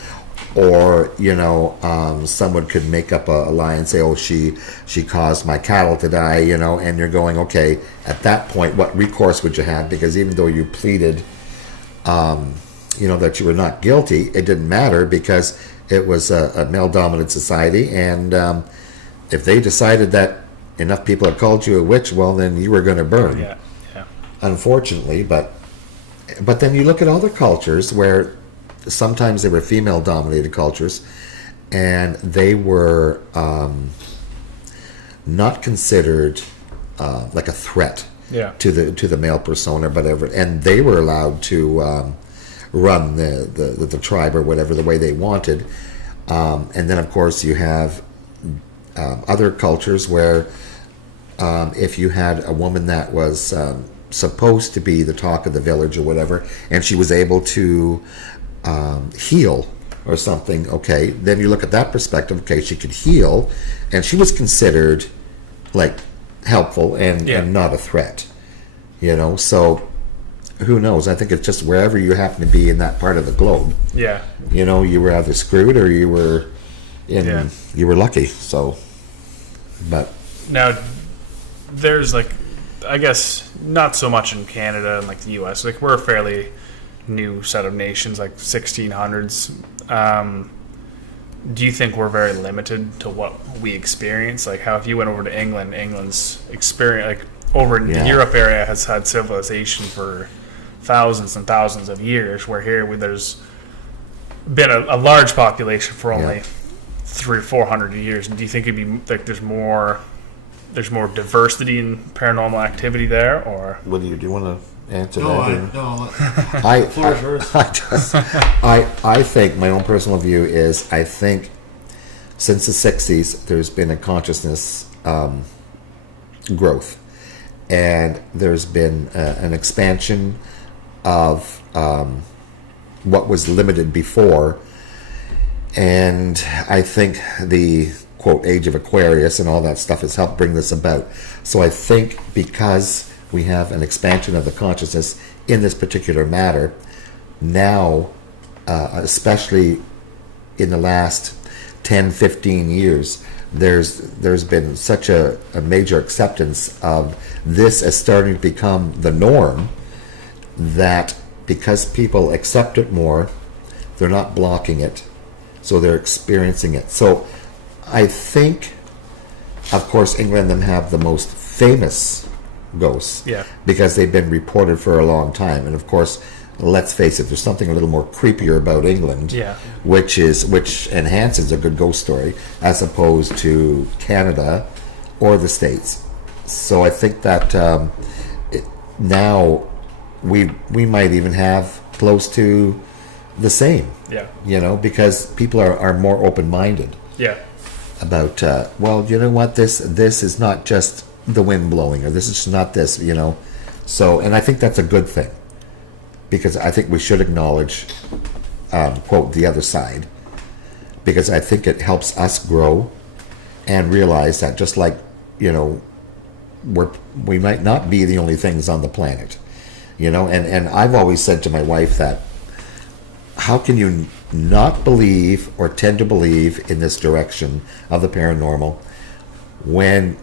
Or, someone could make up a lie and say, oh, she caused my cattle to die, and you're going, okay, at that point, what recourse would you have? Because even though you pleaded, that you were not guilty, it didn't matter because it was a male-dominant society. And if they decided that enough people had called you a witch, well, then you were going to burn. Yeah. Unfortunately, but then you look at other cultures where sometimes they were female-dominated cultures, and they were not considered like a threat to the male persona, but and they were allowed to run the tribe or whatever the way they wanted. And then, of course, you have other cultures where if you had a woman that was supposed to be the talk of the village or whatever, and she was able to heal or something, okay, then you look at that perspective, okay, she could heal, and she was considered like helpful and not a threat, so who knows? I think it's just wherever you happen to be in that part of the globe, you were either screwed or you were you were lucky. So, but now there's I guess not so much in Canada and the US, we're a fairly new set of nations, 1600s. Do you think we're very limited to what we experience? How if you went over to England's experience, over in the Europe area has had civilization for thousands and thousands of years, where here there's been a large population for only 300 or 400 years. And do you think it'd be there's more diversity in paranormal activity there, or what do you want to answer No, that? I think my own personal view is I think since the 60s there's been a consciousness growth, and there's been an expansion of what was limited before, and I think the quote age of Aquarius and all that stuff has helped bring this about. So I think because we have an expansion of the consciousness in this particular matter now, especially in the last 10-15 years, there's been such a major acceptance of this as starting to become the norm, that because people accept it more, they're not blocking it, so they're experiencing it. So I think, of course, England and them have the most famous ghosts, because they've been reported for a long time. And of course, let's face it, there's something a little more creepier about England, which enhances a good ghost story as opposed to Canada or the States. So I think that now we might even have close to the same, because people are more open-minded about well, you know what, this is not just the wind blowing, or this is not this, so, and I think that's a good thing, because I think we should acknowledge quote the other side, because I think it helps us grow and realize that just like we might not be the only things on the planet, and I've always said to my wife that how can you not believe or tend to believe in this direction of the paranormal when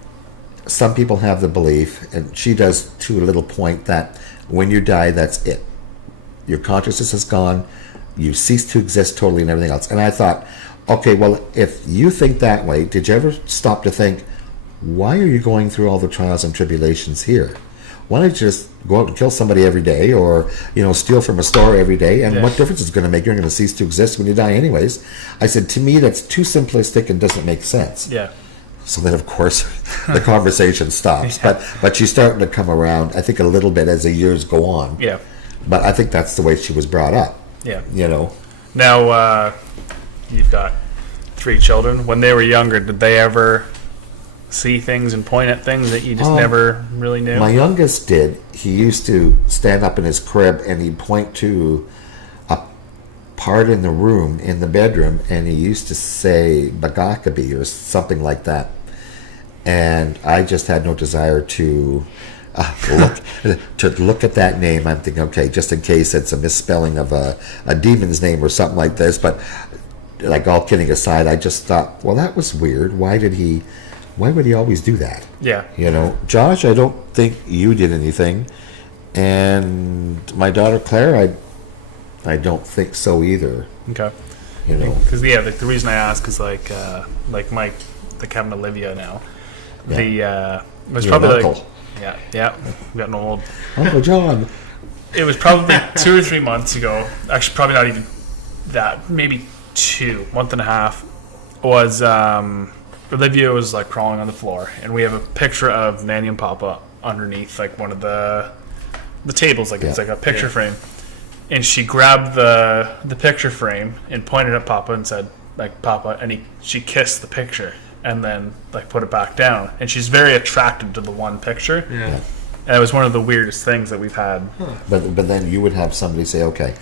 some people have the belief, and she does to a little point, that when you die, that's it. Your consciousness is gone. You cease to exist totally and everything else. And I thought, okay, well, if you think that way, did you ever stop to think, why are you going through all the trials and tribulations here? Why don't you just go out and kill somebody every day, or steal from a store every day? And what difference is it going to make? You're going to cease to exist when you die anyways. I said, to me, that's too simplistic and doesn't make sense. So then, of course, the conversation stops. But she's starting to come around, I think, a little bit as the years go on. But I think that's the way she was brought up. Now, you've got 3 children. When they were younger, did they ever see things and point at things that you just never really knew? My youngest did. He used to stand up in his crib and he'd point to a part in the room, in the bedroom, and he used to say Bagakabi or something like that. And I just had no desire to look at that name. I'm thinking, okay, just in case it's a misspelling of a demon's name or something like this. But like, all kidding aside, I just thought, well, that was weird. Why would he always do that? Yeah. You know, Josh, I don't think you did anything. And my daughter Claire, I don't think so either. Okay. You know, because the reason I ask is like Mike, like having Olivia now. Yeah. It was You're probably an like uncle. yeah, we got an old Uncle John. It was probably 2 or 3 months ago. Actually, probably not even that. Maybe 2 month and a half. Was Olivia was like crawling on the floor, and we have a picture of Nanny and Papa underneath like one of the tables, like it's like a picture frame. And she grabbed the picture frame and pointed at Papa and said, like, Papa, and she kissed the picture and then like put it back down. And she's very attracted to the one picture. Yeah. And it was one of the weirdest things that we've had. But then you would have somebody say, okay,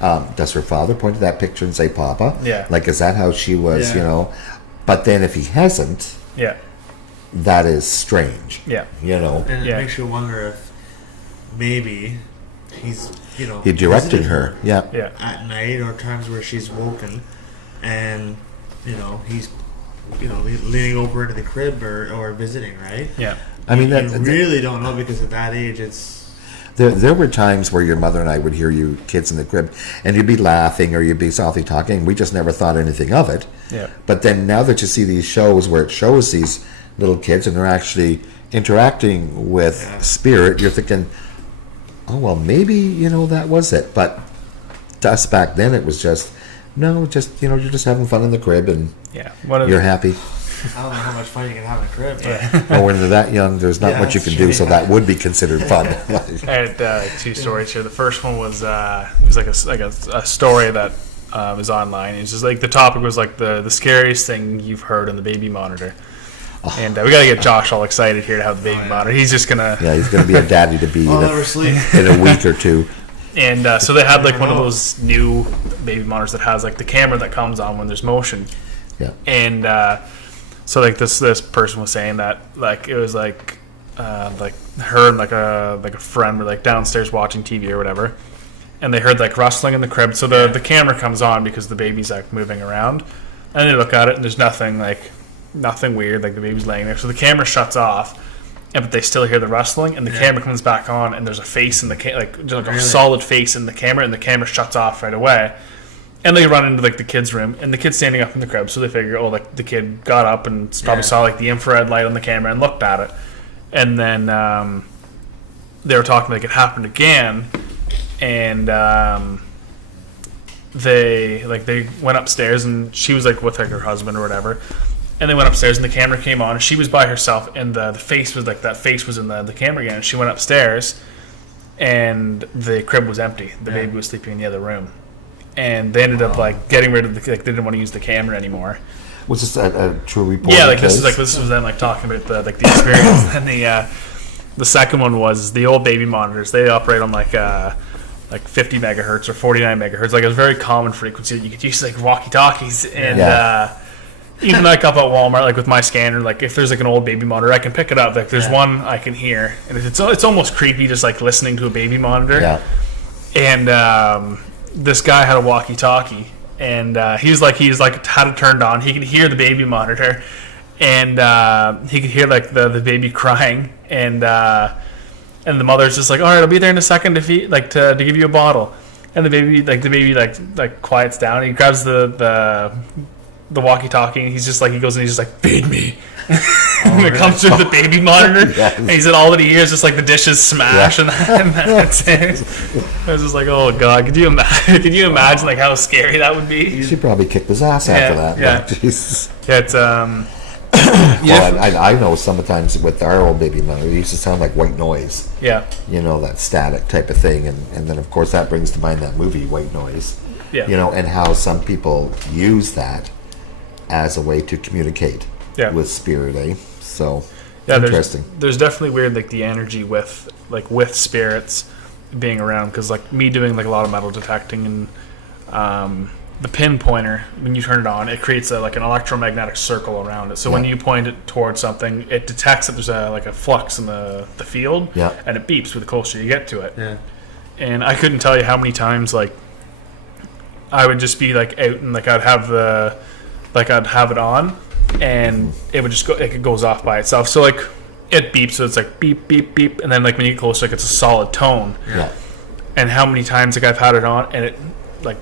does her father point to that picture and say Papa? Yeah. Like, is that how she was, you know? But then if he hasn't, Yeah. that is strange. Yeah. You know? And Yeah. it makes you wonder if maybe he's, you know, He directing visiting her. Yeah. Yeah. at night or times where she's woken, and you know he's, you know, leaning over into the crib or visiting, right? Yeah. I mean, you really don't know, because at that age it's there were times where your mother and I would hear you kids in the crib, and you'd be laughing or you'd be softly talking. We just never thought anything of it. Yeah. But then now that you see these shows where it shows these little kids and they're actually interacting with spirit, you're thinking, oh, well, maybe, you know, that was it. But to us back then, it was just, no, just, you know, you're just having fun in the crib and Yeah. you're happy. I don't know how much fun you can have in a crib. But Yeah. Well, when they're that young, there's not Yeah, much you that's can do, true, so yeah. that would be considered fun. I had 2 stories here. The first one was it was like a story that is online. It's just like the topic was like the scariest thing you've heard on the baby monitor. And we got to get Josh all excited here to have the baby monitor. He's just gonna Yeah, he's going to be a daddy to be I'll never sleep. in a week or two. And so they had like one of those new baby monitors that has like the camera that comes on when there's motion. Yeah. And so like this person was saying that like it was like her and like a friend were like downstairs watching TV or whatever, and they heard like rustling in the crib. So the camera comes on because the baby's like moving around, and they look at it and there's nothing weird, like the baby's laying there. So the camera shuts off, but they still hear the rustling, and the camera comes back on, and there's a face in the a solid face in the camera, and the camera shuts off right away. And they run into like the kid's room, and the kid's standing up in the crib, so they figure, oh, like the kid got up and probably saw like the infrared light on the camera and looked at it. And then they were talking like it happened again, and they went upstairs, and she was like with like her husband or whatever. And they went upstairs, and the camera came on, and she was by herself, and the face was like that face was in the camera again. And she went upstairs, and the crib was empty. The baby was sleeping in the other room, and they ended up like getting rid of the, like they didn't want to use the camera anymore. Was this a true report? Yeah, like this was them like talking about the experience. And the second one was the old baby monitors. They operate on like 50 megahertz or 49 megahertz, like a very common frequency that you could use like walkie-talkies. And even like up at Walmart, like with my scanner, like if there's like an old baby monitor, I can pick it up. Like there's one I can hear, and it's almost creepy just like listening to a baby monitor. Yeah. And this guy had a walkie-talkie, and he's like had it turned on. He could hear the baby monitor, and he could hear like the baby crying, and the mother's just like, all right, I'll be there in a second to feed, like to give you a bottle. And the baby quiets down. He grabs the walkie-talkie, and he goes and he's just like, feed me. And it comes through the baby monitor, and he said all that he hears is just like the dishes smash, and that's it. I was just like, oh god, could you imagine like how scary that would be? She probably kicked his ass after that. Yeah. Jesus. It's Well, I know sometimes with our old baby monitor, it used to sound like white noise. yeah. You know, that static type of thing, and then of course that brings to mind that movie White Noise. Yeah. You know, and how some people use that as a way to communicate with spirit, eh? So Yeah, interesting. There's definitely weird, like the energy with spirits being around, because like me doing like a lot of metal detecting, and the pin pointer, when you turn it on, it creates like an electromagnetic circle around it. So when you point it towards something, it detects that there's a flux in the field, and it beeps with the closer you get to it. Yeah. And I couldn't tell you how many times like I would just be like out, and like I'd have it on, and it would just go, like it goes off by itself. So like it beeps, so it's like beep beep beep, and then like when you get closer, like it's a solid tone. Yeah. And how many times like I've had it on and it like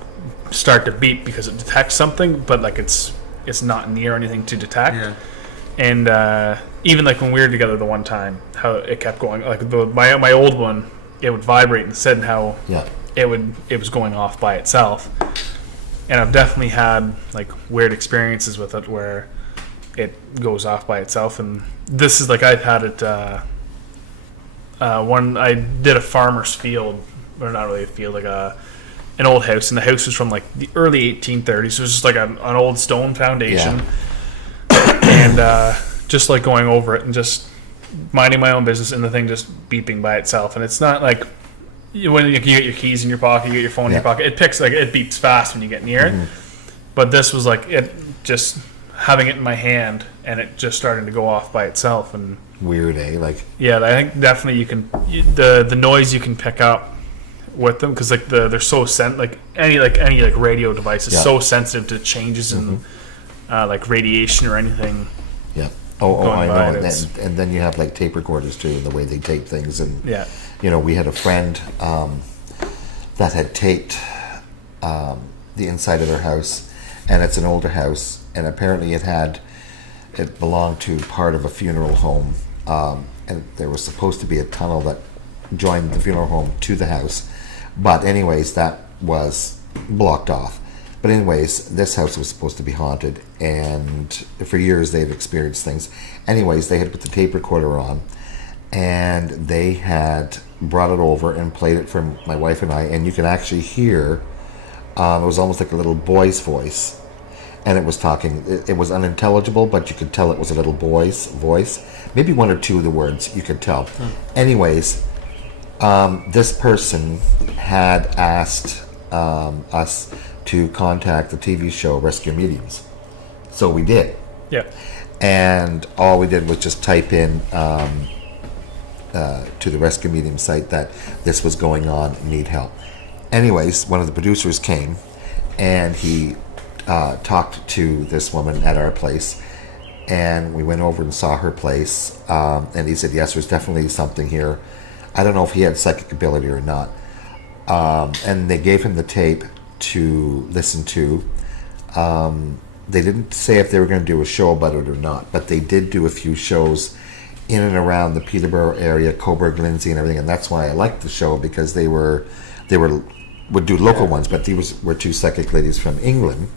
start to beep because it detects something, but like it's not near anything to detect. Yeah. And even like when we were together the one time, how it kept going, like my old one, it would vibrate and said how it was going off by itself. And I've definitely had like weird experiences with it where it goes off by itself. And this is like I've had it when I did a farmer's field, or not really a field, like an old house, and the house was from like the early 1830s. So it was just like an old stone foundation, and just like going over it and just minding my own business, and the thing just beeping by itself. And it's not like when you get your keys in your pocket, you get your phone in your pocket, it picks, like it beeps fast when you get near it. But this was like it just having it in my hand, and it just starting to go off by itself. And weird, eh? Like, yeah, I think definitely the noise you can pick up with them, because like they're so any radio device is so sensitive to changes in like radiation or anything. Yeah. Oh, I know. And then you have like tape recorders too, and the way they tape things. And you know, we had a friend that had taped the inside of their house, and it's an older house, and apparently it belonged to part of a funeral home, and there was supposed to be a tunnel that joined the funeral home to the house, but anyways, that was blocked off. But anyways, this house was supposed to be haunted, and for years they've experienced things. Anyways, they had put the tape recorder on, and they had brought it over and played it for my wife and I, and you could actually hear, it was almost like a little boy's voice, and it was talking. It was unintelligible, but you could tell it was a little boy's voice. Maybe one or two of the words you could tell. Anyways, this person had asked us to contact the TV show Rescue Mediums. So we did. Yeah. And all we did was just type in to the Rescue Medium site that this was going on, need help. Anyways, one of the producers came, and he talked to this woman at our place, and we went over and saw her place, and he said, yes, there's definitely something here. I don't know if he had psychic ability or not. And they gave him the tape to listen to. They didn't say if they were going to do a show about it or not, but they did do a few shows in and around the Peterborough area, Coburg, Lindsay, and everything, and that's why I liked the show, because they would do local ones, but these were two psychic ladies from England,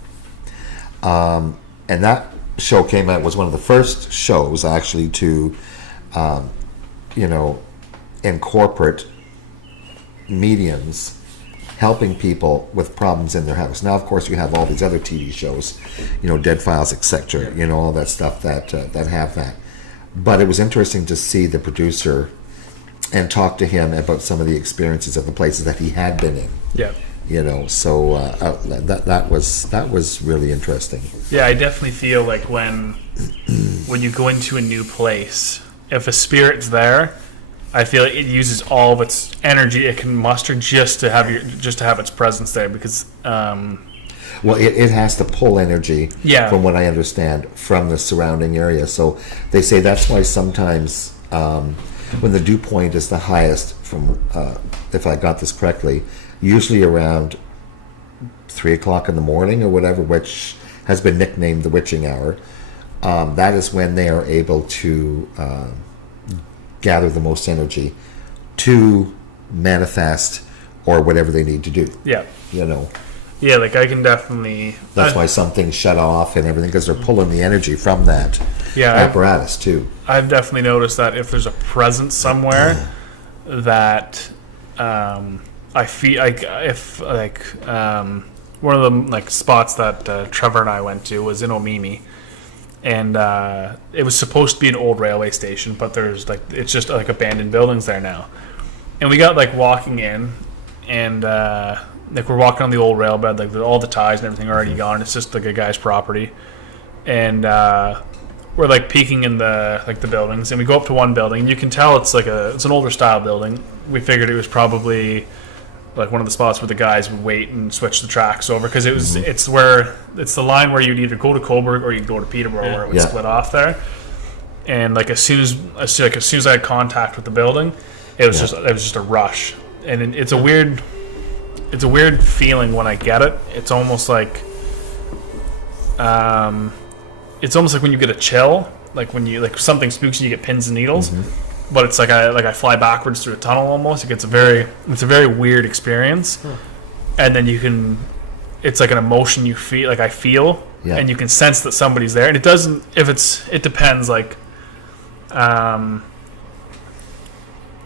and that show came out, was one of the first shows actually to incorporate mediums helping people with problems in their house. Now, of course, you have all these other TV shows, Dead Files, etc., all that stuff that have that. But it was interesting to see the producer and talk to him about some of the experiences of the places that he had been in. Yeah. So that was really interesting. Yeah, I definitely feel like when you go into a new place, if a spirit's there, I feel like it uses all of its energy it can muster just to have its presence there, because well, it has to pull energy, from what I understand, from the surrounding area. So they say that's why sometimes when the dew point is the highest, from if I got this correctly, usually around 3 o'clock in the morning or whatever, which has been nicknamed the witching hour, that is when they are able to gather the most energy to manifest or whatever they need to do. Yeah. Yeah, like I can definitely... That's why some things shut off and everything, because they're pulling the energy from that apparatus too. I've definitely noticed that if there's a presence somewhere that I feel like, if like one of the like spots that Trevor and I went to was in Omimi, and it was supposed to be an old railway station, but there's like it's just like abandoned buildings there now. And we got like walking in, and like we're walking on the old rail bed, like all the ties and everything are already gone. It's just like a guy's property, and we're like peeking in the buildings, and we go up to one building, and you can tell it's an older style building. We figured it was probably like one of the spots where the guys would wait and switch the tracks over, because it's the line where you'd either go to Coburg or you'd go to Peterborough, where it would split off there. And like as soon as I had contact with the building, it was just a rush, and it's a weird feeling when I get it. It's almost like when you get a chill, like when you like something spooks and you get pins and needles. But it's like I fly backwards through a tunnel almost. It's a very weird experience, and then it's like an emotion you feel, like I feel, and you can sense that somebody's there. And it doesn't. It depends. Like, I'm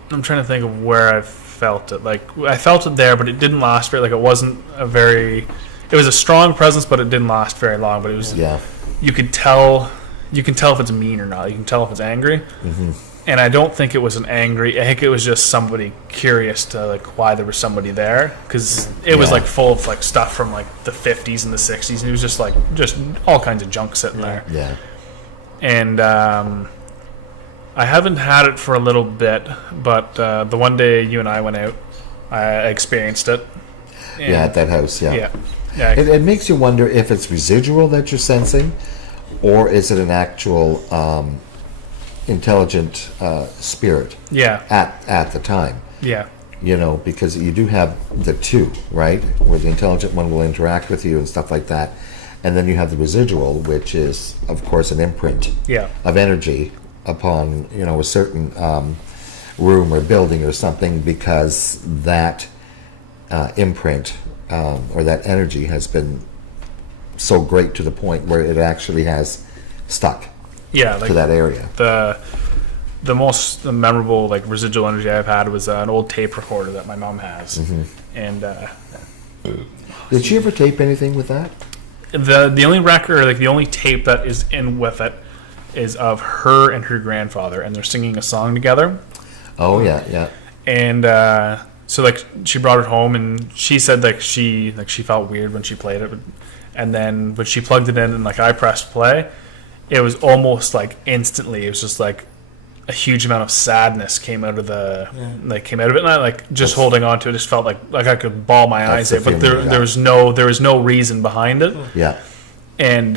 trying to think of where I felt it. Like I felt it there, but it didn't last very. Like it wasn't It was a strong presence, but it didn't last very long. But it was. Yeah. You can tell if it's mean or not. You can tell if it's angry. And I don't think it was an angry. I think it was just somebody curious to like why there was somebody there, because it was like full of like stuff from like the 50s and the 60s, and it was just all kinds of junk sitting there. Yeah. And I haven't had it for a little bit, but the one day you and I went out, I experienced it. At that house. Yeah. It makes you wonder if it's residual that you're sensing, or is it an actual intelligent spirit at the time. Because you do have the two, right, where the intelligent one will interact with you and stuff like that, and then you have the residual, which is of course an imprint of energy upon a certain room or building or something, because that imprint or that energy has been so great to the point where it actually has stuck to that area. The most memorable like residual energy I've had was an old tape recorder that my mom has. And did she ever tape anything with that? The only record, like the only tape that is in with it, is of her and her grandfather, and they're singing a song together. And so like she brought it home, and she said like she felt weird when she played it, and then when she plugged it in and like I pressed play, it was almost like instantly, it was just like a huge amount of sadness came out of it, and I like just holding on to it, just felt like I could bawl my eyes out, but there was no reason behind it. And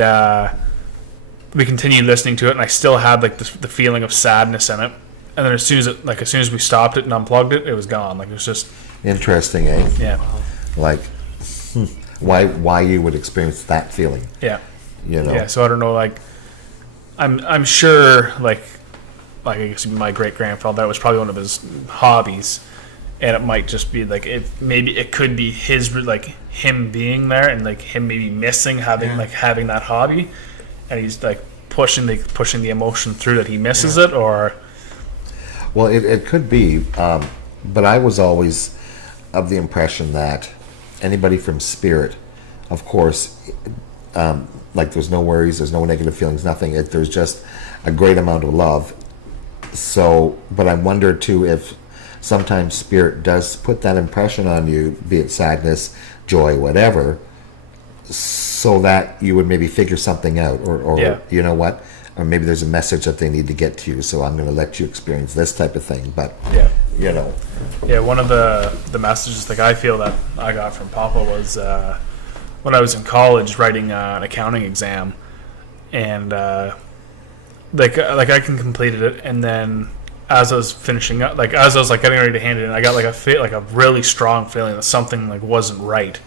we continued listening to it, and I still had like the feeling of sadness in it. And then as soon as we stopped it and unplugged it, it was gone. Like it was just interesting, eh? Yeah. Like why you would experience that feeling? Yeah. Yeah. So I don't know. Like I'm sure like I guess my great grandfather, that was probably one of his hobbies, and it might just be like it could be his, like him being there and like him maybe missing having that hobby, and he's like pushing the emotion through that he misses it, or. Well, it could be, but I was always of the impression that anybody from spirit, of course, like there's no worries, there's no negative feelings, nothing. There's just a great amount of love. So, but I wonder too if sometimes spirit does put that impression on you, be it sadness, joy, whatever, so that you would maybe figure something out, or you know what? Or maybe there's a message that they need to get to you, so I'm going to let you experience this type of thing. But one of the messages like I feel that I got from Papa was when I was in college writing an accounting exam, and like I completed it, and then as I was finishing up, like as I was like getting ready to hand it in, I got like a really strong feeling that something like wasn't right,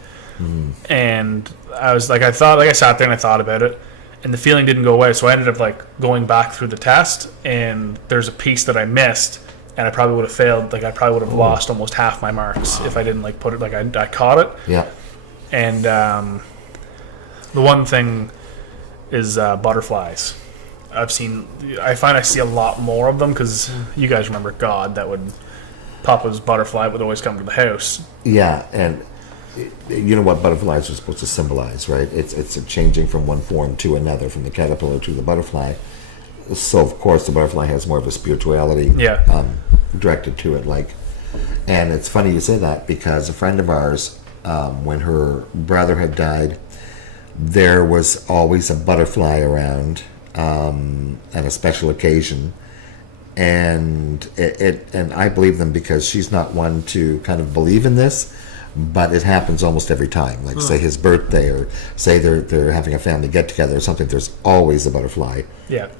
and I was like I sat there and I thought about it. And the feeling didn't go away, so I ended up like going back through the test, and there's a piece that I missed, and I probably would have failed. Like I probably would have lost almost half my marks if I didn't like put it. Like I caught it. Yeah. And the one thing is butterflies. I find I see a lot more of them, because you guys remember God, that would Papa's butterfly would always come to the house. Yeah, and you know what butterflies are supposed to symbolize, right? It's a changing from one form to another, from the caterpillar to the butterfly. So of course the butterfly has more of a spirituality directed to it, like. And it's funny you say that, because a friend of ours, when her brother had died, there was always a butterfly around at a special occasion, and and I believe them, because she's not one to kind of believe in this, but it happens almost every time. Like say his birthday, or say they're having a family get together or something. There's always a butterfly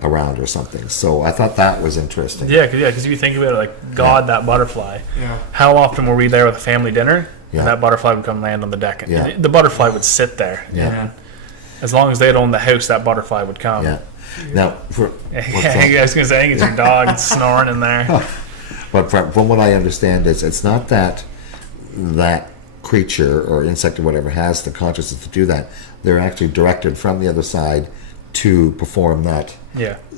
around or something. So I thought that was interesting. Yeah, because if you think about it, like God, that butterfly. Yeah. How often were we there with a family dinner, Yeah. and that butterfly would come land on the deck, and Yeah. the butterfly would sit there. Yeah. And as long as they'd own the house, that butterfly would come. Yeah. Now, I was going to say, I think it's your dog snoring in there. but from what I understand, it's not that creature or insect or whatever has the consciousness to do that. They're actually directed from the other side to perform that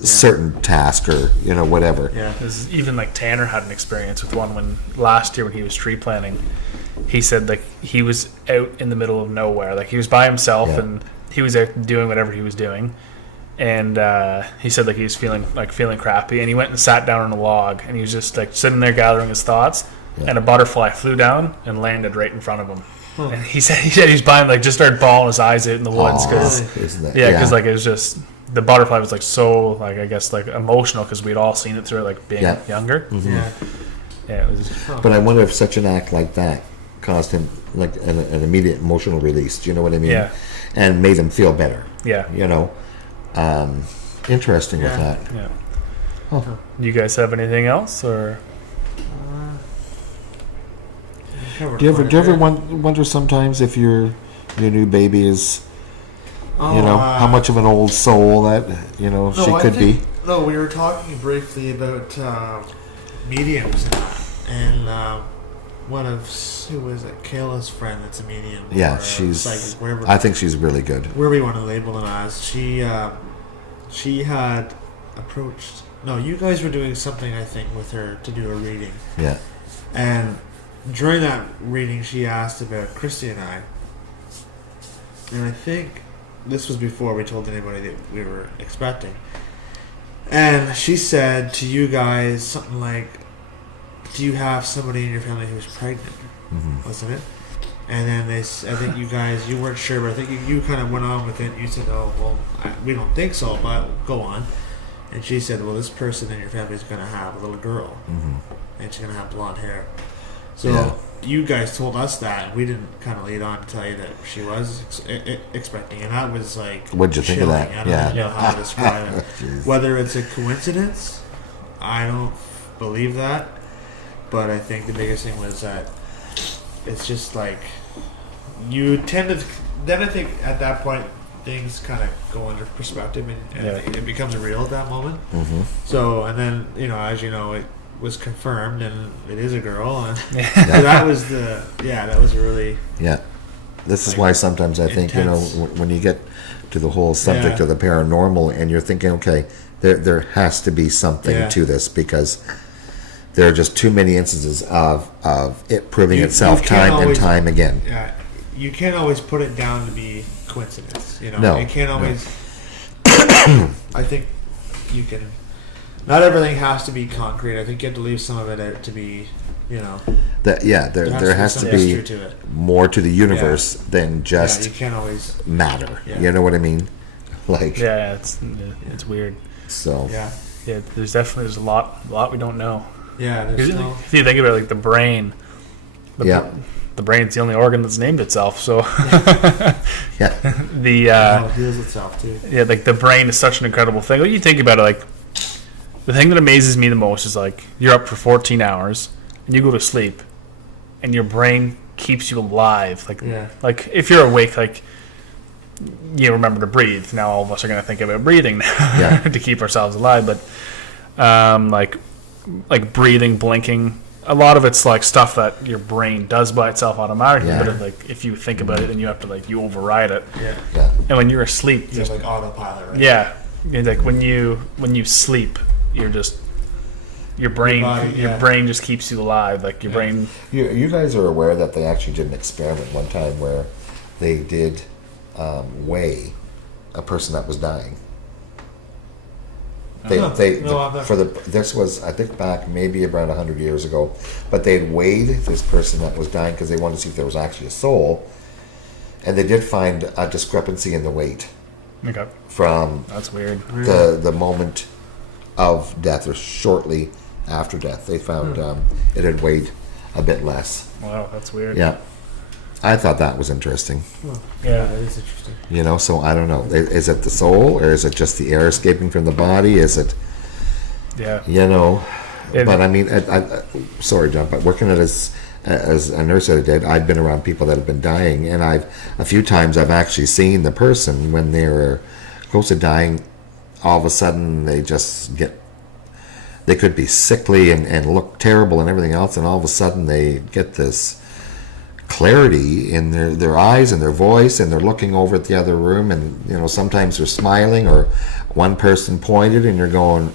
certain task, or whatever. Yeah. Even like Tanner had an experience with one when last year when he was tree planting. He said like he was out in the middle of nowhere, like he was by himself and he was out doing whatever he was doing, and he said like he was feeling crappy, and he went and sat down on a log, and he was just like sitting there gathering his thoughts, and a butterfly flew down and landed right in front of him. And he said he was by him, like just started bawling his eyes out in the woods, because because like it was just, the butterfly was like so, like I guess like emotional, because we'd all seen it through like being younger. Mm-hmm. It was. But I wonder if such an act like that caused him like an immediate emotional release. Do you know what I mean? Yeah. And made him feel better. Yeah. Interesting with that. Yeah. Do you guys have anything else, or? Do you ever wonder sometimes if your new baby is, how much of an old soul that she could be? No, we were talking briefly about mediums, and one of, who was it, Kayla's friend that's a medium. Yeah, or she's. psychic, wherever, I think she's really good. Where we want to label them as, she had approached. No, you guys were doing something, I think, with her to do a reading. Yeah. And during that reading, she asked about Christy and I. And I think this was before we told anybody that we were expecting. And she said to you guys something like, do you have somebody in your family who's pregnant? Mm-hmm. Wasn't it? And then I think you guys, you weren't sure, but I think you kind of went on with it. You said, oh, well, we don't think so, but go on. And she said, well, this person in your family is going to have a little girl. Mm-hmm. And she's going to have blonde hair. So you guys told us that, and we didn't kind of lead on to tell you that she was expecting, and that was like, what'd you think of that? I don't even know how to describe it. Whether it's a coincidence, I don't believe that, but I think the biggest thing was that it's just like you tend to. Then I think at that point things kind of go under perspective, and it becomes real at that moment. Mm-hmm. So, and then as you know, it was confirmed, and it is a girl, and so that was really This is why sometimes I think when you get to the whole subject of the paranormal, and you're thinking, okay, there has to be something to this, because there are just too many instances of it proving itself time and time again. Yeah, you can't always put it down to be coincidence. No, you can't always. I think you can. Not everything has to be concrete. I think you have to leave some of it out to be, That there has to be more to the universe than just you can't always matter. You know what I mean? Like it's weird. So there's a lot we don't know. Yeah, if you think about it, like the brain, the brain's the only organ that's named itself. So it heals itself too. Yeah, like the brain is such an incredible thing. When you think about it, like the thing that amazes me the most is like you're up for 14 hours and you go to sleep, and your brain keeps you alive. Like if you're awake, like you remember to breathe. Now all of us are going to think about breathing now to keep ourselves alive. But like breathing, blinking, a lot of it's like stuff that your brain does by itself automatically. But if you think about it, then you have to you override it. And when you're asleep, you're like autopilot, right? Yeah, like when you sleep, you're just your brain, body, your brain just keeps you alive. Like your brain. You guys are aware that they actually did an experiment one time where they did weigh a person that was dying. This was, I think, back maybe around 100 years ago, but they had weighed this person that was dying because they wanted to see if there was actually a soul, and they did find a discrepancy in the weight. Okay. From that's weird. The moment of death or shortly after death, they found it had weighed a bit less. Wow, that's weird. Yeah, I thought that was interesting. Yeah, that is interesting. You know, so I don't know. Is it the soul, or is it just the air escaping from the body? Is it? Yeah. You know, but I mean, sorry, John, but working as a nurse that I did, I've been around people that have been dying, and a few times I've actually seen the person when they were close to dying. All of a sudden, they could be sickly and look terrible and everything else, and all of a sudden they get this clarity in their eyes and their voice, and they're looking over at the other room, and you know, sometimes they're smiling, or one person pointed and you're going,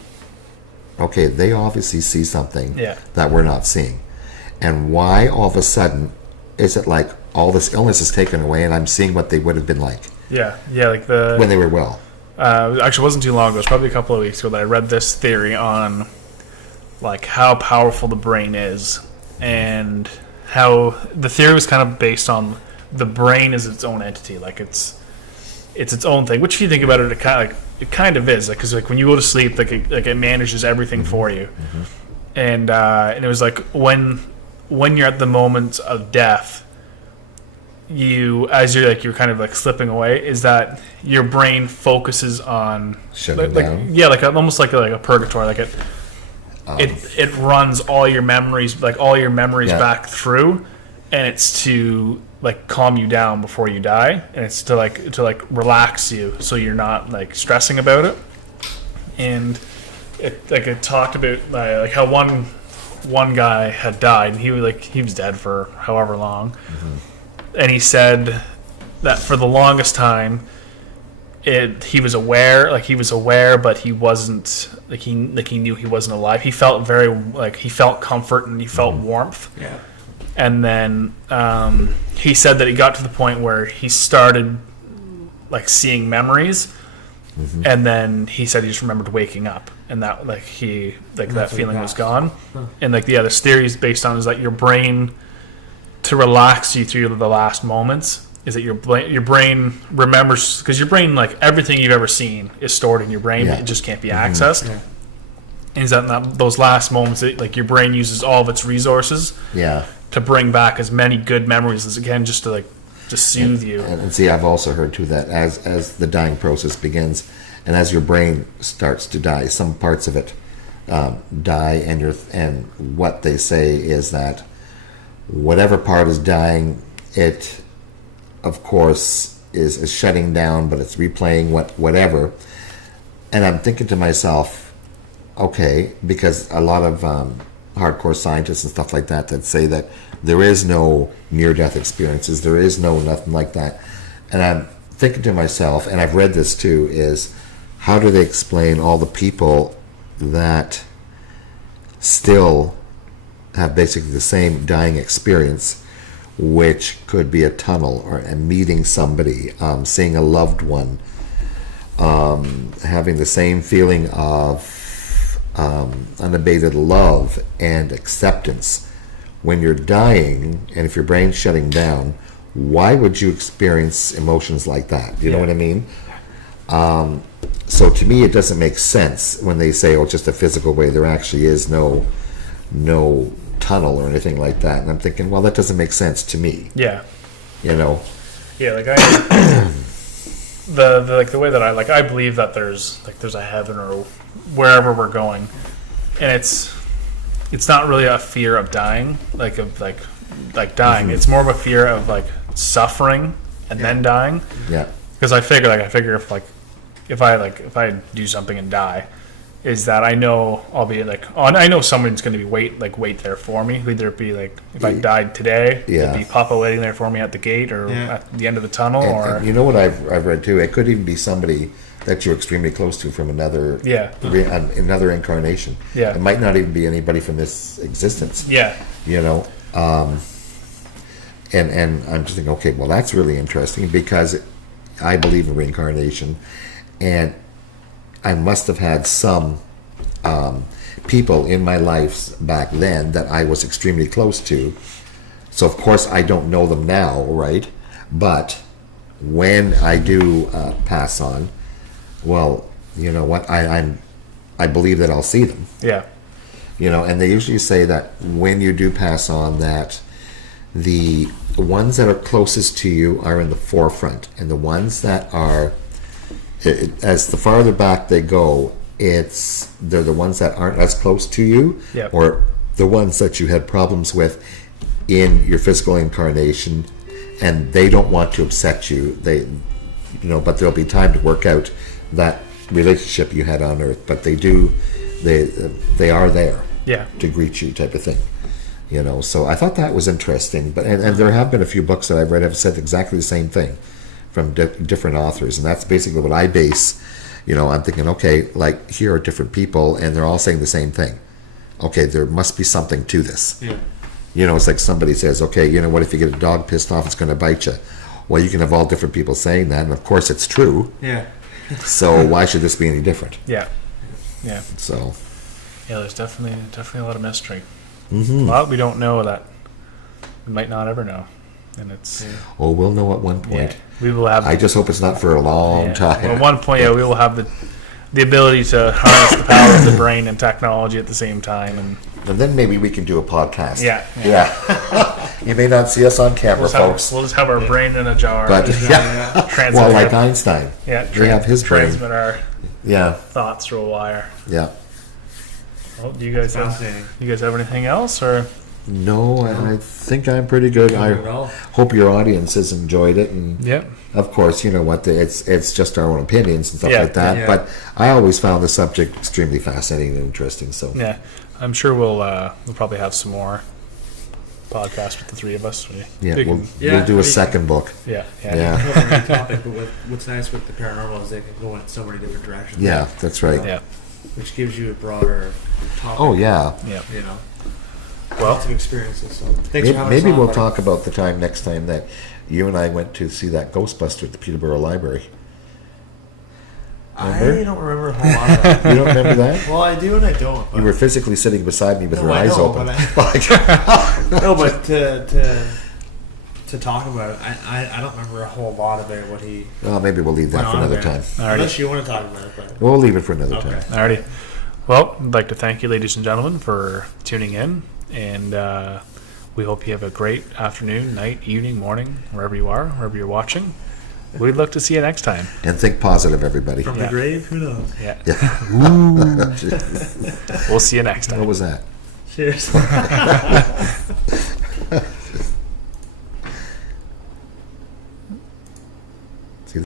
okay, they obviously see something that we're not seeing. And why all of a sudden is it like all this illness is taken away and I'm seeing what they would have been like? Yeah, like when they were well. Actually, it wasn't too long ago. It was probably a couple of weeks ago that I read this theory on like how powerful the brain is, and how the theory was kind of based on the brain is its own entity, like it's its own thing. Which, if you think about it, it kind of is, because like when you go to sleep, like it manages everything for you, and it was like when you're at the moment of death, you're kind of like slipping away, is that your brain focuses on shutting down. Yeah, like almost like a purgatory, like it runs all your memories, back through, and it's to like calm you down before you die, and it's to relax you so you're not like stressing about it. And it talked about like how one guy had died, and he was dead for however long, and he said that for the longest time he was aware, but he wasn't he knew he wasn't alive. He felt he felt comfort and he felt warmth. Yeah. And then he said that he got to the point where he started like seeing memories, and then he said he just remembered waking up, and that that feeling was gone. And this theory is based on is that your brain, to relax you through the last moments, is that your brain remembers, because your brain, like everything you've ever seen, is stored in your brain. It just can't be accessed. And is that in those last moments, your brain uses all of its resources to bring back as many good memories as it can, just to soothe you. And see, I've also heard too that as the dying process begins, and as your brain starts to die, some parts of it die, and what they say is that whatever part is dying, it of course is shutting down, but it's replaying whatever. And I'm thinking to myself, okay, because a lot of hardcore scientists and stuff like that say that there is no near-death experiences, there is no nothing like that. And I'm thinking to myself, and I've read this too, is how do they explain all the people that still have basically the same dying experience, which could be a tunnel, or meeting somebody, seeing a loved one, having the same feeling of unabated love and acceptance. When you're dying, and if your brain's shutting down, why would you experience emotions like that? Do you know what I mean? So to me, it doesn't make sense when they say, "Oh, just a physical way." There actually is no tunnel or anything like that. And I'm thinking, well, that doesn't make sense to me. Yeah. You know. Yeah, the way that I believe that there's a heaven or wherever we're going, and it's not really a fear of dying, like dying. It's more of a fear of suffering and then dying. Yeah. Because I figure if I do something and die, is that I know I'll be I know someone's going to be wait there for me. Whether it be if I died today, it'd be Papa waiting there for me at the gate or at the end of the tunnel. And you know what I've read too? It could even be somebody that you're extremely close to from another Yeah. another incarnation. Yeah. It might not even be anybody from this existence. Yeah. You know, and I'm just thinking, okay, well, that's really interesting because I believe in reincarnation, and I must have had some people in my life back then that I was extremely close to. So of course I don't know them now, right? But when I do pass on, well, you know what? I believe that I'll see them. Yeah. You know, and they usually say that when you do pass on, that the ones that are closest to you are in the forefront, and the ones that are, as the farther back they go, they're the ones that aren't as close to you, Yep. or the ones that you had problems with in your physical incarnation, and they don't want to upset you. But there'll be time to work out that relationship you had on Earth. But they are there Yeah. to greet you, type of thing. You know, so I thought that was interesting. But and there have been a few books that I've read have said exactly the same thing from different authors, and that's basically what I base. You know, I'm thinking, okay, like here are different people, and they're all saying the same thing. Okay, there must be something to this. Yeah. You know, it's like somebody says, okay, you know what, if you get a dog pissed off, it's going to bite you. Well, you can have all different people saying that, and of course it's true. Yeah. So why should this be any different? Yeah. Yeah. So. Yeah, there's definitely a lot of mystery. Mm-hmm. A lot we don't know that we might not ever know, and it's. Oh, we'll know at one point. Yeah, we will have. I just hope it's not for a long time. Well, at one point, yeah, we will have the ability to harness the power of the brain and technology at the same time, and then maybe we can do a podcast. Yeah. You may not see us on camera, folks. We'll just have our brain in a jar. But Transmit well, like Einstein. Yeah, we have his brain. Transmit our thoughts through a wire. Yeah. Well, do you guys have anything else, or? No, I think I'm pretty good. I hope your audience has enjoyed it, and of course, you know what, it's just our own opinions and stuff like that. Yeah. But I always found the subject extremely fascinating and interesting. So yeah, I'm sure we'll probably have some more podcasts with the three of us. We'll do a second book. Yeah. Topic, but what's nice with the paranormal is they can go in so many different directions. Yeah, that's right. Yeah, which gives you a broader topic. Oh yeah. You know. Well, lots of experiences. So thanks for having maybe us we'll on, talk about the time next time that you and I went to see that Ghostbuster at the Peterborough Library. Remember? I don't remember a whole lot of that. You don't remember that? Well, I do and I don't. You were physically sitting beside me with your eyes open. No, but to talk about it, I don't remember a whole lot about what he. Well, maybe we'll leave that for another time. Unless you want to talk about it. But. We'll leave it for another time. Alrighty. Well, I'd like to thank you, ladies and gentlemen, for tuning in, and we hope you have a great afternoon, night, evening, morning, wherever you are, wherever you're watching. We'd look to see you next time. And think positive, everybody. From the grave, who knows? Yeah. Ooh. We'll see you next time. What was that? Cheers.